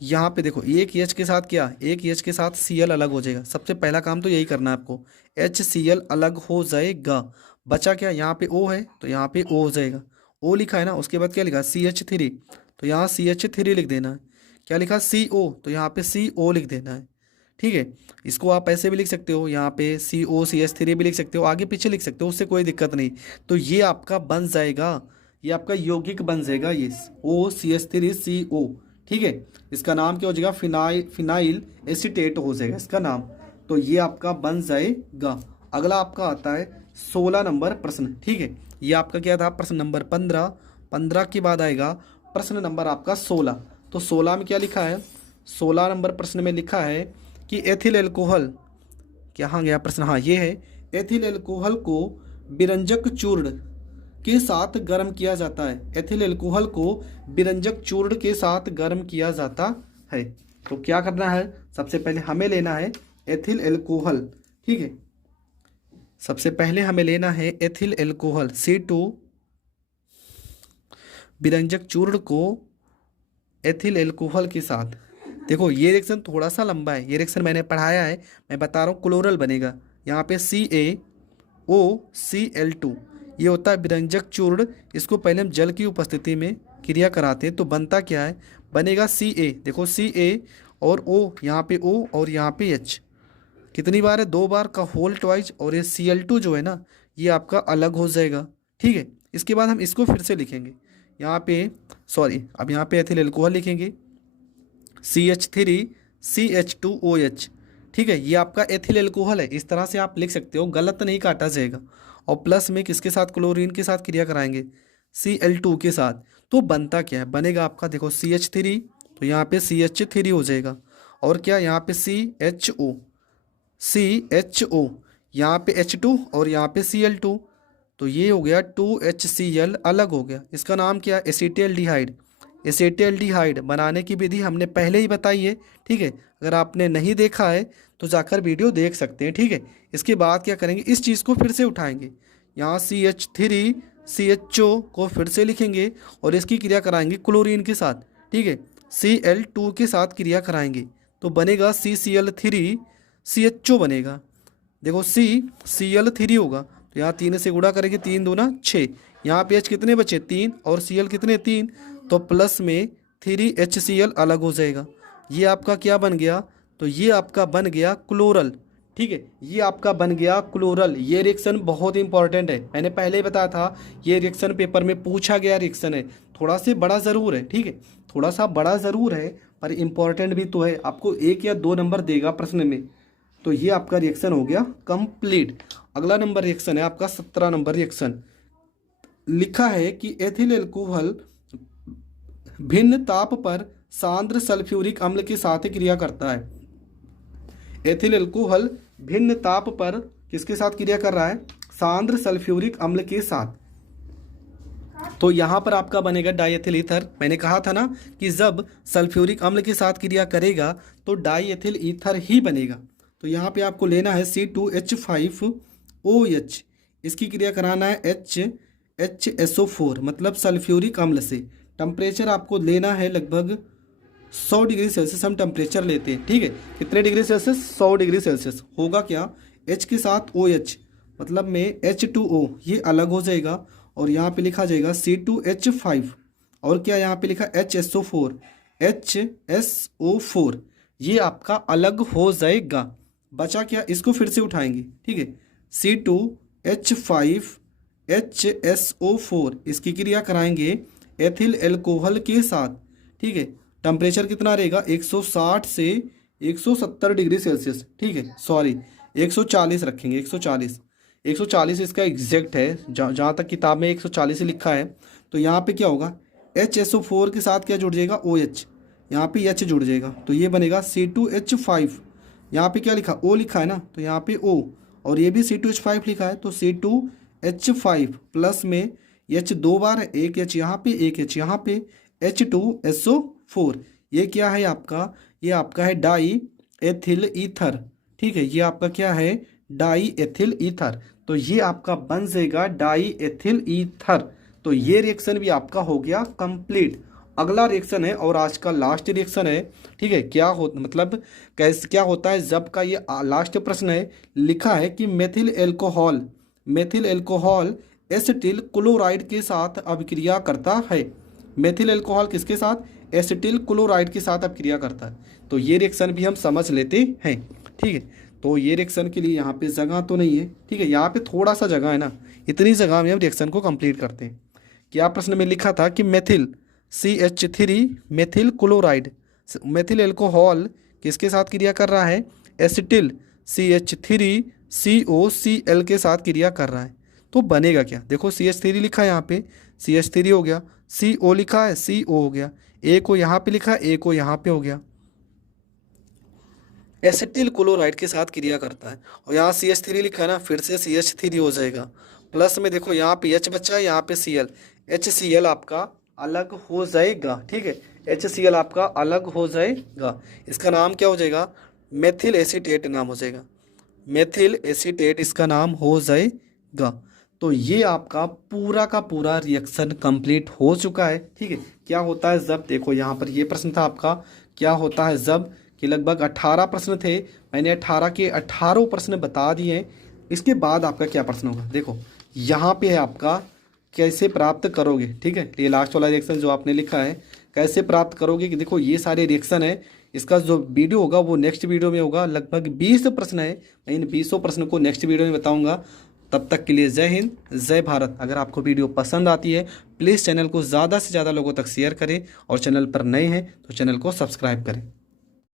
यहाँ पे देखो एक H के साथ क्या, एक H के साथ Cl अलग हो जाएगा। सबसे पहला काम तो यही करना है आपको, HCl अलग हो जाएगा। बचा क्या, यहाँ पे O है तो यहाँ पे O हो जाएगा, O लिखा है ना, उसके बाद क्या लिखा CH3 तो यहाँ CH3 लिख देना है। क्या लिखा CO तो यहाँ पे CO लिख देना है। ठीक है, इसको आप ऐसे भी लिख सकते हो, यहाँ पे COCH3 भी लिख सकते हो, आगे पीछे लिख सकते हो, उससे कोई दिक्कत नहीं। तो ये आपका बन जाएगा, ये आपका यौगिक बन जाएगा, ये OCH3CO। ठीक है, इसका नाम क्या हो जाएगा, फिनाइल एसीटेट हो जाएगा इसका नाम। तो ये आपका बन जाएगा। अगला आपका आता है 16 नंबर प्रश्न। ठीक है, ये आपका क्या था, प्रश्न नंबर 15। 15 के बाद आएगा प्रश्न नंबर आपका 16। तो 16 में क्या लिखा है, 16 नंबर प्रश्न में लिखा है कि एथिल एल्कोहल, कहाँ गया प्रश्न, हाँ ये है, एथिल एल्कोहल को विरंजक चूर्ण के साथ गर्म किया जाता है। एथिल एल्कोहल को विरंजक चूर्ण के साथ गर्म किया जाता है। तो क्या करना है, सबसे पहले हमें लेना है एथिल एल्कोहल। ठीक है, सबसे पहले हमें लेना है एथिल एल्कोहल C2, विरंजक चूर्ण को एथिल एल्कोहल के साथ। देखो ये रिएक्शन थोड़ा सा लंबा है, ये रिएक्शन मैंने पढ़ाया है, मैं बता रहा हूँ क्लोरल बनेगा। यहाँ पे CaOCl2 ये होता है विरंजक चूर्ण। इसको पहले हम जल की उपस्थिति में क्रिया कराते हैं तो बनता क्या है, बनेगा Ca। देखो Ca और O, यहाँ पे O और यहाँ पे H कितनी बार है, 2 बार का होल ट्वाइस। और ये Cl2 जो है ना, ये आपका अलग हो जाएगा। ठीक है, इसके बाद हम इसको फिर से लिखेंगे, यहाँ पे सॉरी, अब यहाँ पे एथिल एल्कोहल लिखेंगे CH3CH2OH। ठीक है, ये आपका एथिल एल्कोहल है, इस तरह से आप लिख सकते हो, गलत नहीं काटा जाएगा। और प्लस में किसके साथ, क्लोरीन के साथ क्रिया कराएंगे, Cl2 के साथ। तो बनता क्या है, बनेगा आपका देखो CH3 तो यहाँ पे CH3 हो जाएगा, और क्या यहाँ पे CHO यहाँ पे H2 और यहाँ पे Cl2। तो ये हो गया 2HCl अलग हो गया, इसका नाम क्या, एसिटाल्डिहाइड। एसिटाल्डिहाइड बनाने की विधि हमने पहले ही बताई है। ठीक है, अगर आपने नहीं देखा है तो जाकर वीडियो देख सकते हैं। ठीक है, इसके बाद क्या करेंगे, इस चीज़ को फिर से उठाएंगे, यहाँ CH3CHO को फिर से लिखेंगे और इसकी क्रिया कराएंगे क्लोरीन के साथ। ठीक है, Cl2 के साथ क्रिया कराएंगे तो बनेगा CCl3CHO बनेगा। देखो CCl3 होगा तो यहाँ 3 से गुणा करेंगे, 3 दूना 6, यहाँ पे H कितने बचे 3 और Cl कितने 3, तो प्लस में 3HCl अलग हो जाएगा। ये आपका क्या बन गया, तो ये आपका बन गया क्लोरल। ठीक है, ये आपका बन गया क्लोरल। ये रिएक्शन बहुत इंपॉर्टेंट है, मैंने पहले ही बताया था, ये रिएक्शन पेपर में पूछा गया रिएक्शन है। थोड़ा सा बड़ा ज़रूर है, ठीक है, थोड़ा सा बड़ा ज़रूर है पर इंपॉर्टेंट भी तो है, आपको 1 या 2 नंबर देगा प्रश्न में। तो ये आपका रिएक्शन हो गया कंप्लीट। अगला नंबर रिएक्शन है आपका 17 नंबर रिएक्शन। लिखा है कि एथिल एल्कोहल भिन्न ताप पर सांद्र सल्फ्यूरिक अम्ल के साथ क्रिया करता है। एथिल एल्कोहल भिन्न ताप पर किसके साथ क्रिया कर रहा है, सांद्र सल्फ्यूरिक अम्ल के साथ। तो यहाँ पर आपका बनेगा डाईएथिल ईथर। मैंने कहा था ना कि जब सल्फ्यूरिक अम्ल के साथ क्रिया करेगा तो डाईएथिल ईथर ही बनेगा। तो यहाँ पे आपको लेना है C2H5OH। इसकी क्रिया कराना है HSO4 मतलब सल्फ्यूरिक अम्ल से। टेम्परेचर आपको लेना है लगभग 100 डिग्री सेल्सियस हम टेम्परेचर लेते हैं, ठीक है। कितने डिग्री सेल्सियस? 100 degree Celsius. होगा क्या, H के साथ OH मतलब में H2O ये अलग हो जाएगा और यहाँ पे लिखा जाएगा C2H5 और क्या यहाँ पे लिखा HSO4 ये आपका अलग हो जाएगा। बचा क्या, इसको फिर से उठाएंगे, ठीक है। C2H5 HSO4 इसकी क्रिया कराएंगे एथिल एल्कोहल के साथ, ठीक है। टेम्परेचर कितना रहेगा? 160 से 170 डिग्री सेल्सियस, ठीक है। सॉरी 140 रखेंगे, 140 इसका एग्जैक्ट है। जहाँ तक किताब में 140 ही लिखा है। तो यहाँ पे क्या होगा, HSO4 के साथ क्या जुड़ जाएगा? OH, यहाँ पे H जुड़ जाएगा तो ये बनेगा C2H5। यहाँ पे क्या लिखा? O लिखा है ना, तो यहाँ पे O और ये भी C2H5 लिखा है तो C2H5 प्लस में H दो बार है, एक H यहाँ पे, एक H यहाँ पे, H2SO4। ये क्या है आपका? ये आपका है डाई एथिल ईथर, ठीक है। ये आपका क्या है? Die ethyl ether. तो ये आपका बन जाएगा डाई एथिल ईथर। तो ये रिएक्शन भी आपका हो गया कंप्लीट। अगला रिएक्शन है और आज का लास्ट रिएक्शन है, ठीक है। क्या हो मतलब कैसे क्या होता है जब का ये लास्ट प्रश्न है। लिखा है कि मेथिल एल्कोहल एसिटिल क्लोराइड के साथ अभिक्रिया करता है। मेथिल एल्कोहल किसके साथ? एसिटिल क्लोराइड के साथ अभिक्रिया करता है। तो ये रिएक्शन भी हम समझ लेते हैं, ठीक है। तो ये रिएक्शन के लिए यहाँ पे जगह तो नहीं है, ठीक है। यहाँ पे थोड़ा सा जगह है ना, इतनी जगह में हम रिएक्शन को कंप्लीट करते हैं। क्या प्रश्न में लिखा था कि methyl CH3 methyl chloride, methyl alcohol किसके साथ क्रिया कर रहा है? एसिटिल CH3COCl के साथ क्रिया कर रहा है। तो बनेगा क्या? देखो CH3 लिखा है यहाँ पे, CH3 हो गया, CO लिखा है, CO हो गया, A को यहाँ पे लिखा है, A को यहाँ पे हो गया। एसिटिल क्लोराइड के साथ क्रिया करता है और यहाँ CH3 लिखा है ना, फिर से CH3 हो जाएगा। प्लस में देखो यहाँ पे H बचा है, यहाँ पे Cl, HCl आपका अलग हो जाएगा, ठीक है। HCl आपका अलग हो जाएगा। इसका नाम क्या हो जाएगा? मेथिल एसीटेट नाम हो जाएगा। मेथिल एसीटेट इसका नाम हो जाएगा। तो ये आपका पूरा का पूरा रिएक्शन कंप्लीट हो चुका है, ठीक है। क्या होता है जब, देखो यहाँ पर ये प्रश्न था आपका, क्या होता है जब कि लगभग 18 प्रश्न थे, मैंने 18 के 18 प्रश्न बता दिए। इसके बाद आपका क्या प्रश्न होगा? देखो यहाँ पे है आपका कैसे प्राप्त करोगे, ठीक है। ये लास्ट वाला रिएक्शन जो आपने लिखा है कैसे प्राप्त करोगे, कि देखो ये सारे रिएक्शन है। इसका जो वीडियो होगा वो नेक्स्ट वीडियो में होगा। लगभग 20 प्रश्न है, मैं इन 20 प्रश्न को नेक्स्ट वीडियो में बताऊंगा। तब तक के लिए जय हिंद, जय भारत। अगर आपको वीडियो पसंद आती है प्लीज़ चैनल को ज़्यादा से ज़्यादा लोगों तक शेयर करें और चैनल पर नए हैं तो चैनल को सब्सक्राइब करें।